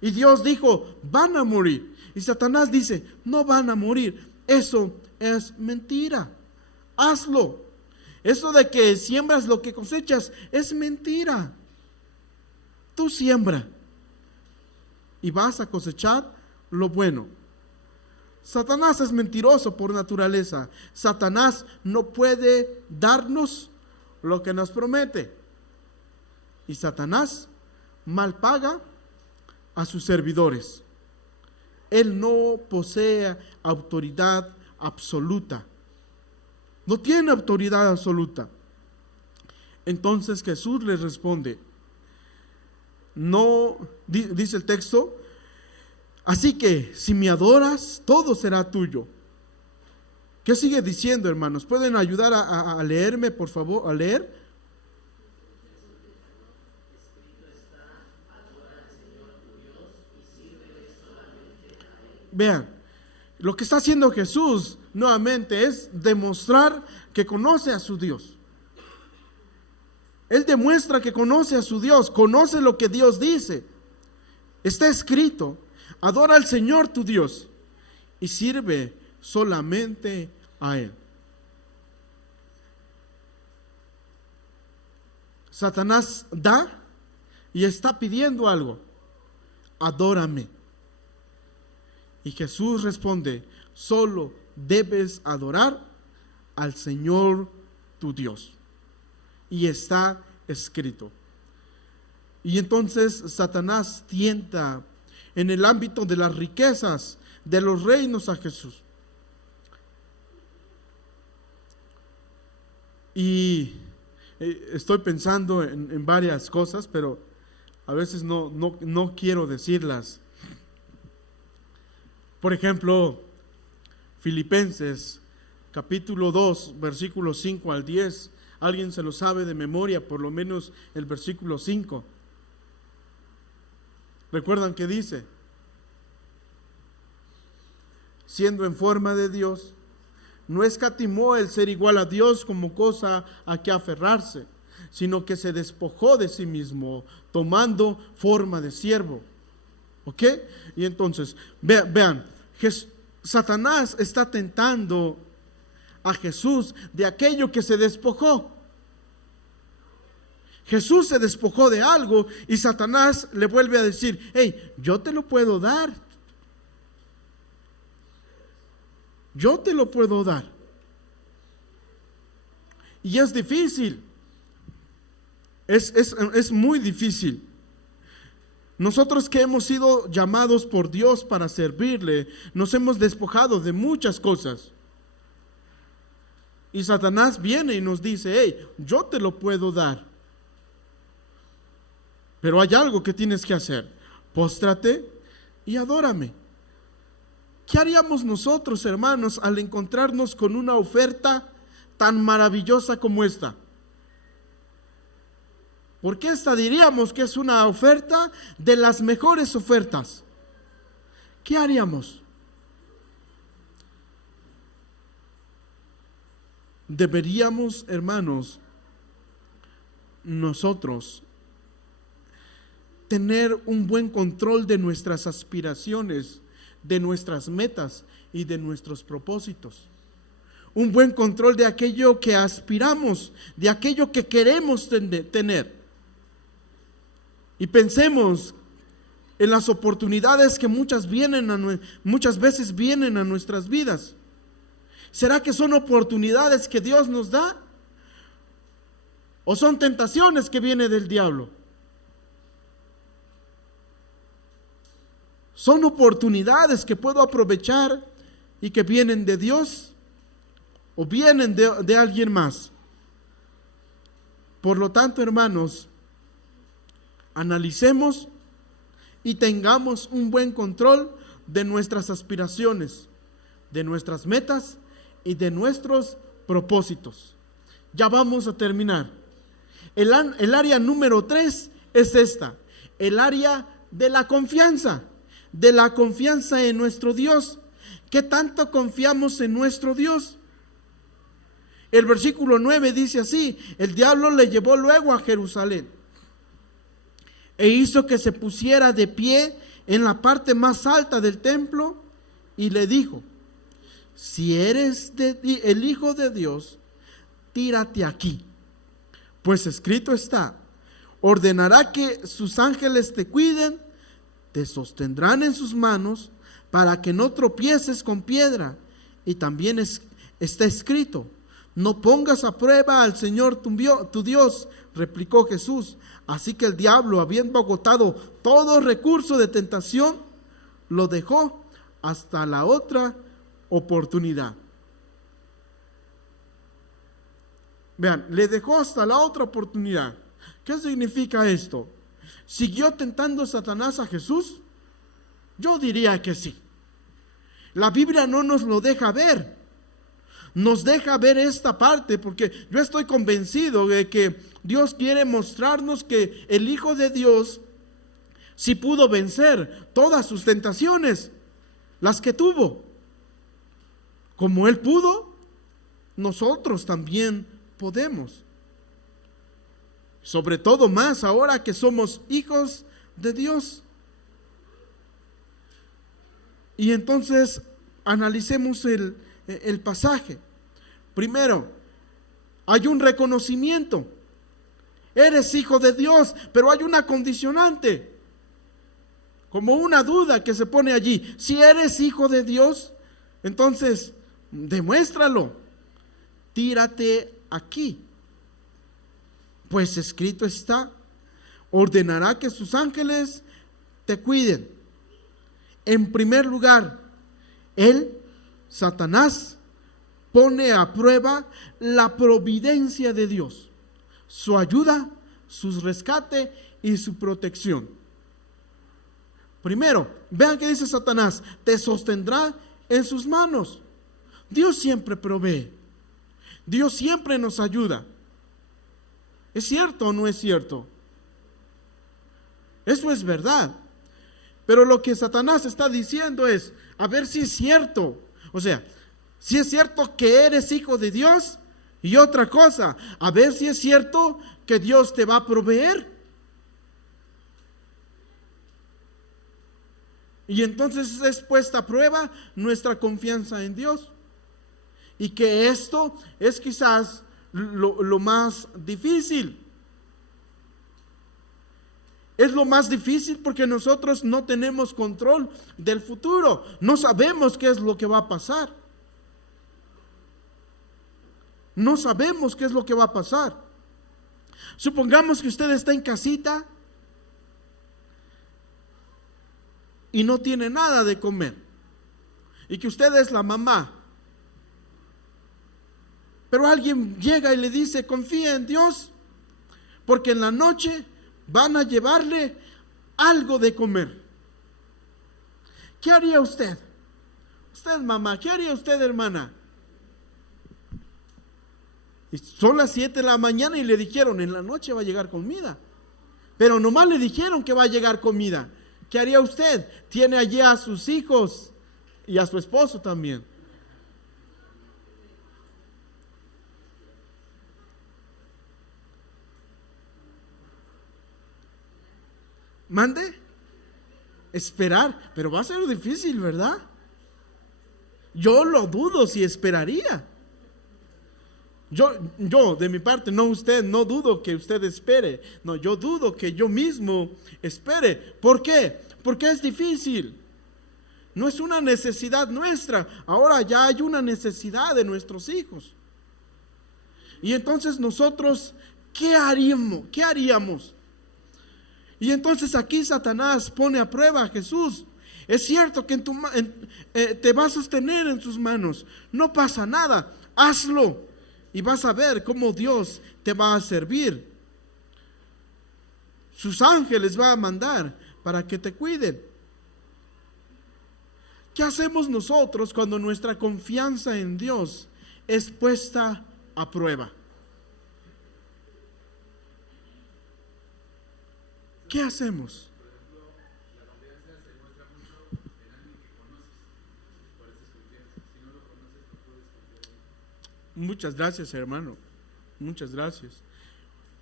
Y Dios dijo, van a morir. Y Satanás dice, no van a morir. Eso es mentira. Hazlo. Eso de que siembras lo que cosechas es mentira. Tú siembra y vas a cosechar lo bueno. Satanás es mentiroso por naturaleza. Satanás no puede darnos lo que nos promete. Y Satanás mal paga a sus servidores. Él no posee autoridad absoluta. No tiene autoridad absoluta. Entonces Jesús les responde, no, dice el texto, así que si me adoras, todo será tuyo. ¿Qué sigue diciendo, hermanos? ¿Pueden ayudar a leerme, por favor, a leer? Vean, lo que está haciendo Jesús nuevamente es demostrar que conoce a su Dios. Él demuestra que conoce a su Dios, conoce lo que Dios dice. Está escrito, adora al Señor tu Dios y sirve solamente a Él. Satanás da y está pidiendo algo. Adórame. Y Jesús responde, solo debes adorar al Señor tu Dios. Y está escrito. Y entonces Satanás tienta en el ámbito de las riquezas, de los reinos a Jesús. Y estoy pensando en varias cosas, pero a veces no quiero decirlas. Por ejemplo, Filipenses capítulo 2, versículos 5 al 10. Alguien se lo sabe de memoria, por lo menos el versículo 5. ¿Recuerdan qué dice? Siendo en forma de Dios, no escatimó el ser igual a Dios como cosa a que aferrarse, sino que se despojó de sí mismo, tomando forma de siervo. ¿Ok? Y entonces, vean, Satanás está tentando a Jesús de aquello que se despojó. Jesús se despojó de algo y Satanás le vuelve a decir, hey, yo te lo puedo dar. Yo te lo puedo dar. Y es difícil. Es muy difícil. Nosotros que hemos sido llamados por Dios para servirle, nos hemos despojado de muchas cosas. Y Satanás viene y nos dice, hey, yo te lo puedo dar. Pero hay algo que tienes que hacer. Póstrate y adórame. ¿Qué haríamos nosotros, hermanos, al encontrarnos con una oferta tan maravillosa como esta? Porque esta diríamos que es una oferta de las mejores ofertas. ¿Qué haríamos? Deberíamos, hermanos, nosotros tener un buen control de nuestras aspiraciones, de nuestras metas y de nuestros propósitos. Un buen control de aquello que aspiramos, de aquello que queremos tener. Y pensemos en las oportunidades que muchas veces vienen a nuestras vidas. ¿Será que son oportunidades que Dios nos da? ¿O son tentaciones que vienen del diablo? ¿Son oportunidades que puedo aprovechar y que vienen de Dios? ¿O vienen de alguien más? Por lo tanto, hermanos, analicemos y tengamos un buen control de nuestras aspiraciones, de nuestras metas y de nuestros propósitos. Ya vamos a terminar. El área número 3 es esta, el área de la confianza en nuestro Dios. ¿Qué tanto confiamos en nuestro Dios? El versículo 9 dice así, el diablo le llevó luego a Jerusalén. e hizo que se pusiera de pie en la parte más alta del templo y le dijo: si eres el Hijo de Dios, tírate aquí, pues escrito está: ordenará que sus ángeles te cuiden, te sostendrán en sus manos para que no tropieces con piedra. Y también está escrito: no pongas a prueba al Señor tu Dios, replicó Jesús. Así que el diablo, habiendo agotado todo recurso de tentación, lo dejó hasta la otra oportunidad. Vean, le dejó hasta la otra oportunidad. ¿Qué significa esto? ¿Siguió tentando Satanás a Jesús? Yo diría que sí. La Biblia no nos lo deja ver. Nos deja ver esta parte porque yo estoy convencido de que Dios quiere mostrarnos que el Hijo de Dios sí pudo vencer todas sus tentaciones, las que tuvo. Como Él pudo, nosotros también podemos. Sobre todo más ahora que somos hijos de Dios. Y entonces analicemos el pasaje. Primero, hay un reconocimiento. Eres hijo de Dios, pero hay una condicionante. Como una duda que se pone allí. Si eres hijo de Dios, entonces demuéstralo. Tírate aquí. Pues escrito está: ordenará que sus ángeles te cuiden. En primer lugar, Satanás, pone a prueba la providencia de Dios, su ayuda, su rescate y su protección. Primero, vean que dice Satanás: te sostendrá en sus manos. Dios siempre provee. Dios siempre nos ayuda. ¿Es cierto o no es cierto? Eso es verdad. Pero lo que Satanás está diciendo es, a ver si es cierto. O sea, si es cierto que eres hijo de Dios, y otra cosa, a ver si es cierto que Dios te va a proveer. Y entonces es puesta a prueba nuestra confianza en Dios. Y que esto es quizás lo más difícil. Es lo más difícil porque nosotros no tenemos control del futuro. No sabemos qué es lo que va a pasar. No sabemos qué es lo que va a pasar. Supongamos que usted está en casita y no tiene nada de comer. Y que usted es la mamá. Pero alguien llega y le dice: confía en Dios, porque en la noche van a llevarle algo de comer. ¿Qué haría usted? Usted, mamá, ¿qué haría usted, hermana? Y son las 7 de la mañana y le dijeron: en la noche va a llegar comida. Pero nomás le dijeron que va a llegar comida. ¿Qué haría usted? Tiene allí a sus hijos y a su esposo también. ¿Mande? Esperar, pero va a ser difícil, ¿verdad? Yo lo dudo si esperaría. Yo de mi parte, no usted, no dudo que usted espere. No, yo dudo que yo mismo espere. ¿Por qué? Porque es difícil. No es una necesidad nuestra. Ahora ya hay una necesidad de nuestros hijos. Y entonces nosotros, ¿qué haríamos? ¿Qué haríamos? Y entonces aquí Satanás pone a prueba a Jesús. Es cierto que te va a sostener en sus manos. No pasa nada. Hazlo. Y vas a ver cómo Dios te va a servir. Sus ángeles va a mandar para que te cuiden. ¿Qué hacemos nosotros cuando nuestra confianza en Dios es puesta a prueba? ¿Qué hacemos? Muchas gracias, hermano. Muchas gracias.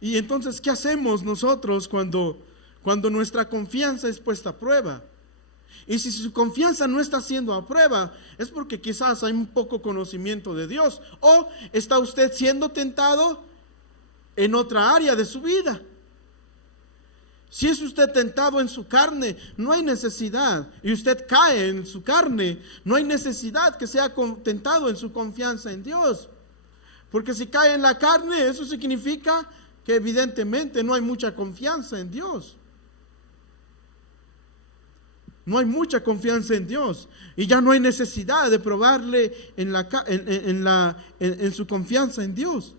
Y entonces, ¿qué hacemos nosotros cuando cuando nuestra confianza es puesta a prueba. Y si su confianza no está siendo a prueba, es porque quizás hay un poco conocimiento de Dios, o está usted siendo tentado en otra área de su vida. Si es usted tentado en su carne, no hay necesidad, y usted cae en su carne, no hay necesidad que sea tentado en su confianza en Dios. Porque si cae en la carne, eso significa que evidentemente no hay mucha confianza en Dios. No hay mucha confianza en Dios, y ya no hay necesidad de probarle en su confianza en Dios.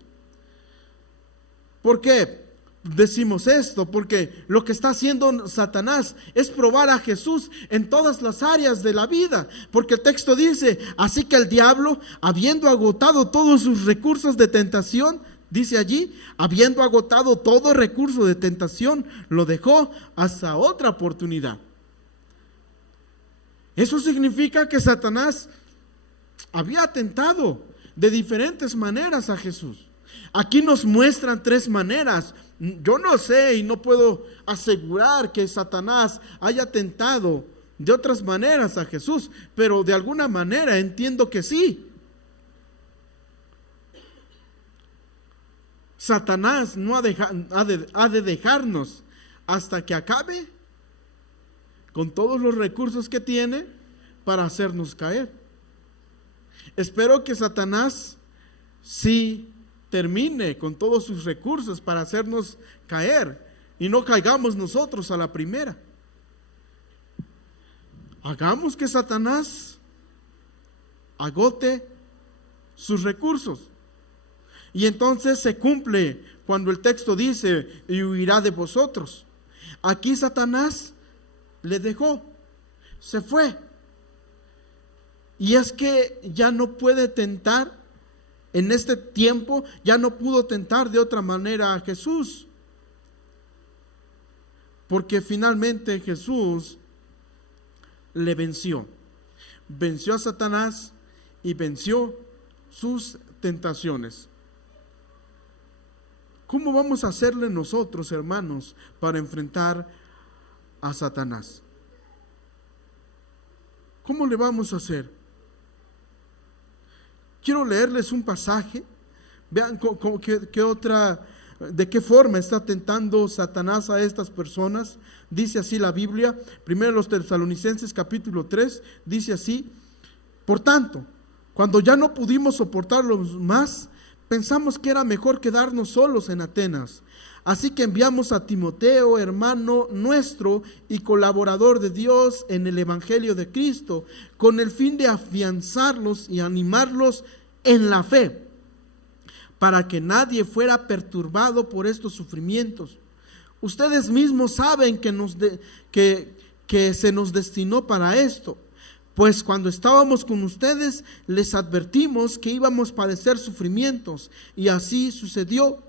¿Por qué decimos esto? Porque lo que está haciendo Satanás es probar a Jesús en todas las áreas de la vida. Porque el texto dice: así que el diablo, habiendo agotado todos sus recursos de tentación, dice allí, habiendo agotado todo recurso de tentación, lo dejó hasta otra oportunidad. Eso significa que Satanás había tentado de diferentes maneras a Jesús. Aquí nos muestran 3 maneras. Yo no sé y no puedo asegurar que Satanás haya tentado de otras maneras a Jesús, pero de alguna manera entiendo que sí. Satanás no ha de dejarnos hasta que acabe con todos los recursos que tiene para hacernos caer. Espero que Satanás sí termine con todos sus recursos para hacernos caer y no caigamos nosotros a la primera. Hagamos que Satanás agote sus recursos, y entonces se cumple cuando el texto dice: y huirá de vosotros. Aquí Satanás le dejó, se fue, y es que ya no puede tentar. En este tiempo ya no pudo tentar de otra manera a Jesús, porque finalmente Jesús le venció a Satanás y venció sus tentaciones. ¿Cómo vamos a hacerle nosotros, hermanos, para enfrentar a Satanás? ¿Cómo le vamos a hacer? Quiero leerles un pasaje. Vean de qué forma está tentando Satanás a estas personas. Dice así la Biblia, primero los Tesalonicenses capítulo 3, dice así: por tanto, cuando ya no pudimos soportarlo más, pensamos que era mejor quedarnos solos en Atenas. Así que enviamos a Timoteo, hermano nuestro y colaborador de Dios en el Evangelio de Cristo, con el fin de afianzarlos y animarlos en la fe, para que nadie fuera perturbado por estos sufrimientos. Ustedes mismos saben que se nos destinó para esto, pues cuando estábamos con ustedes les advertimos que íbamos a padecer sufrimientos, y así sucedió.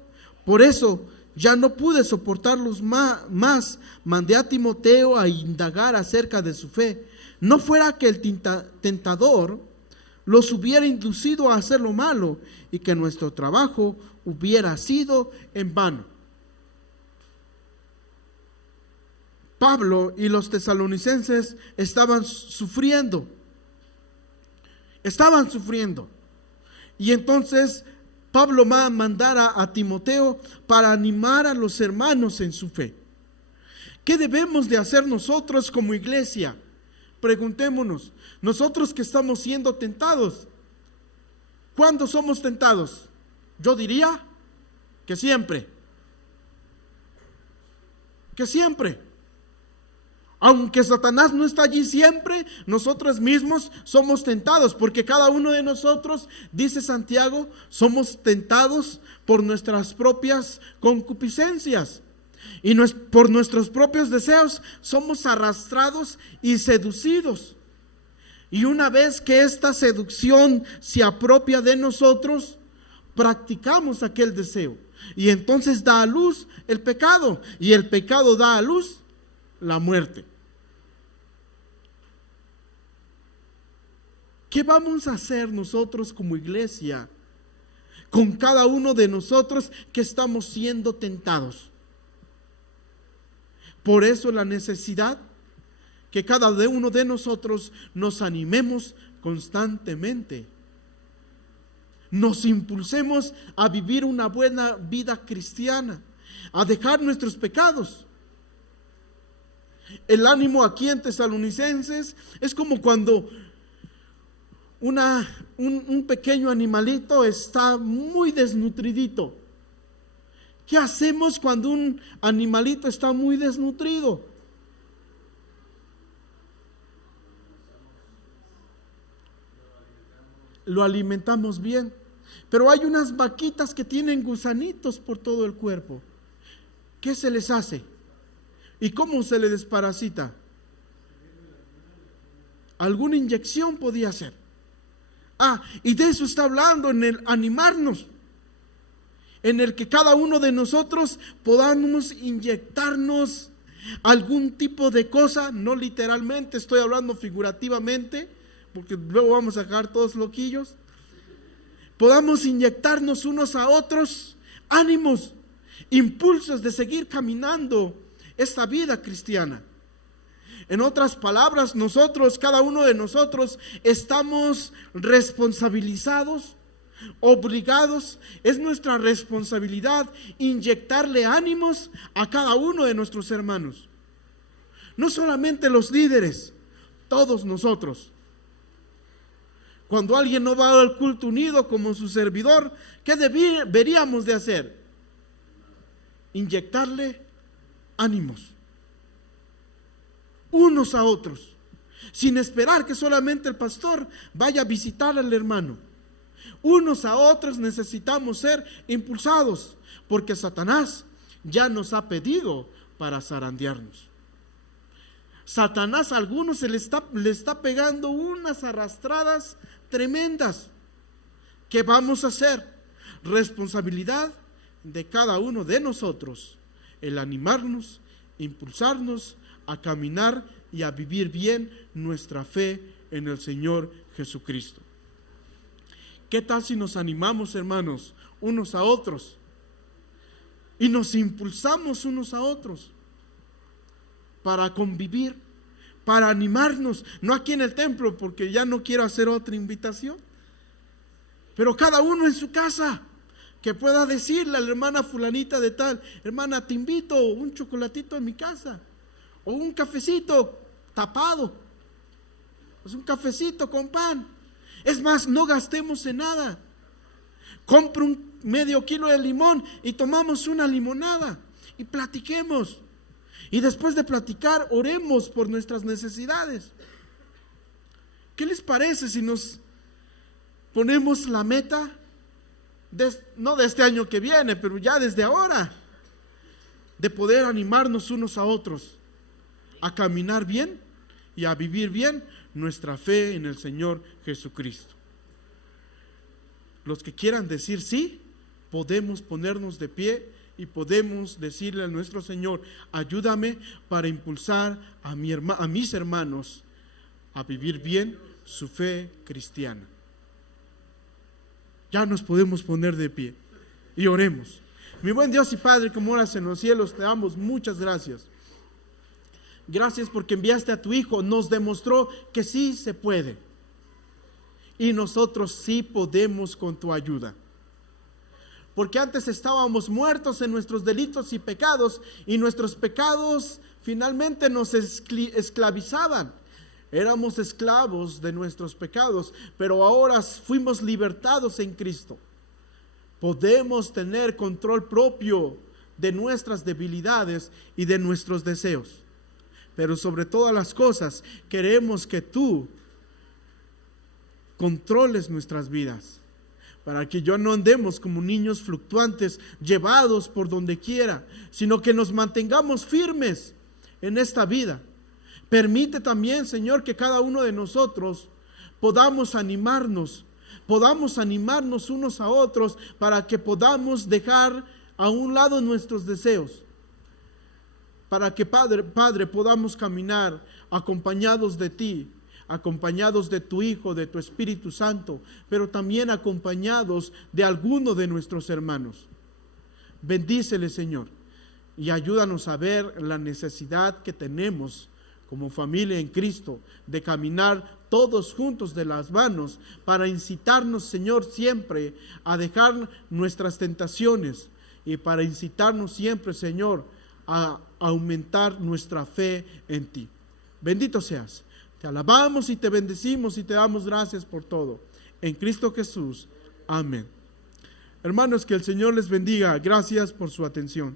Por eso ya no pude soportarlos más, mandé a Timoteo a indagar acerca de su fe, no fuera que el tentador los hubiera inducido a hacer lo malo y que nuestro trabajo hubiera sido en vano. Pablo y los tesalonicenses estaban sufriendo. Y entonces Pablo va a mandar a Timoteo para animar a los hermanos en su fe. ¿Qué debemos de hacer nosotros como iglesia? Preguntémonos, nosotros que estamos siendo tentados, ¿cuándo somos tentados? Yo diría que siempre. Aunque Satanás no está allí siempre, nosotros mismos somos tentados, porque cada uno de nosotros, dice Santiago, somos tentados por nuestras propias concupiscencias. Y por nuestros propios deseos somos arrastrados y seducidos. Y una vez que esta seducción se apropia de nosotros, practicamos aquel deseo. Y entonces da a luz el pecado. Y el pecado da a luz la muerte. ¿Qué vamos a hacer nosotros como iglesia con cada uno de nosotros que estamos siendo tentados? Por eso la necesidad que cada uno de nosotros nos animemos constantemente, nos impulsemos a vivir una buena vida cristiana, a dejar nuestros pecados. El ánimo aquí en Tesalonicenses es como cuando un pequeño animalito está muy desnutridito. ¿Qué hacemos cuando un animalito está muy desnutrido? Lo alimentamos bien. Pero hay unas vaquitas que tienen gusanitos por todo el cuerpo. ¿Qué se les hace? ¿Y cómo se les desparasita? Alguna inyección podía ser. Y de eso está hablando, en el animarnos, en el que cada uno de nosotros podamos inyectarnos algún tipo de cosa, no literalmente, estoy hablando figurativamente, porque luego vamos a sacar todos loquillos. Podamos inyectarnos unos a otros ánimos, impulsos de seguir caminando esta vida cristiana. En otras palabras, nosotros, cada uno de nosotros, estamos responsabilizados, obligados. Es nuestra responsabilidad inyectarle ánimos a cada uno de nuestros hermanos. No solamente los líderes, todos nosotros. Cuando alguien no va al culto unido como su servidor, ¿qué deberíamos de hacer? Inyectarle ánimos unos a otros, sin esperar que solamente el pastor vaya a visitar al hermano. Unos a otros necesitamos ser impulsados, porque Satanás ya nos ha pedido para zarandearnos. Satanás a algunos le está pegando unas arrastradas tremendas. ¿Qué vamos a hacer? Responsabilidad de cada uno de nosotros, el animarnos, impulsarnos a caminar y a vivir bien nuestra fe en el Señor Jesucristo. ¿Qué tal si nos animamos, hermanos, unos a otros y nos impulsamos unos a otros para convivir, para animarnos? No aquí en el templo, porque ya no quiero hacer otra invitación, pero cada uno en su casa, que pueda decirle a la hermana fulanita de tal: hermana, te invito un chocolatito a mi casa, o un cafecito tapado, pues un cafecito con pan. Es más, no gastemos en nada. Compra un medio kilo de limón y tomamos una limonada y platiquemos. Y después de platicar, oremos por nuestras necesidades. ¿Qué les parece si nos ponemos la meta, no de este año que viene, pero ya desde ahora, de poder animarnos unos a otros a caminar bien y a vivir bien nuestra fe en el Señor Jesucristo? Los que quieran decir sí, podemos ponernos de pie y podemos decirle a nuestro Señor: ayúdame para impulsar a mis hermanos a vivir bien su fe cristiana. Ya nos podemos poner de pie y oremos. Mi buen Dios y Padre, como oras en los cielos, te damos muchas gracias. Gracias porque enviaste a tu Hijo, nos demostró que sí se puede. Y nosotros sí podemos con tu ayuda. Porque antes estábamos muertos en nuestros delitos y pecados, y nuestros pecados finalmente nos esclavizaban. Éramos esclavos de nuestros pecados, pero ahora fuimos libertados en Cristo. Podemos tener control propio de nuestras debilidades y de nuestros deseos. Pero sobre todas las cosas, queremos que tú controles nuestras vidas, para que yo no andemos como niños fluctuantes, llevados por donde quiera, sino que nos mantengamos firmes en esta vida. Permite también, Señor, que cada uno de nosotros podamos animarnos unos a otros, para que podamos dejar a un lado nuestros deseos, para que Padre, podamos caminar acompañados de ti, acompañados de tu Hijo, de tu Espíritu Santo, pero también acompañados de alguno de nuestros hermanos. Bendícele, Señor, y ayúdanos a ver la necesidad que tenemos como familia en Cristo de caminar todos juntos de las manos para incitarnos, Señor, siempre a dejar nuestras tentaciones y para incitarnos siempre, Señor, a aumentar nuestra fe en ti. Bendito seas. Te alabamos y te bendecimos y te damos gracias por todo. En Cristo Jesús. Amén. Hermanos, que el Señor les bendiga. Gracias por su atención.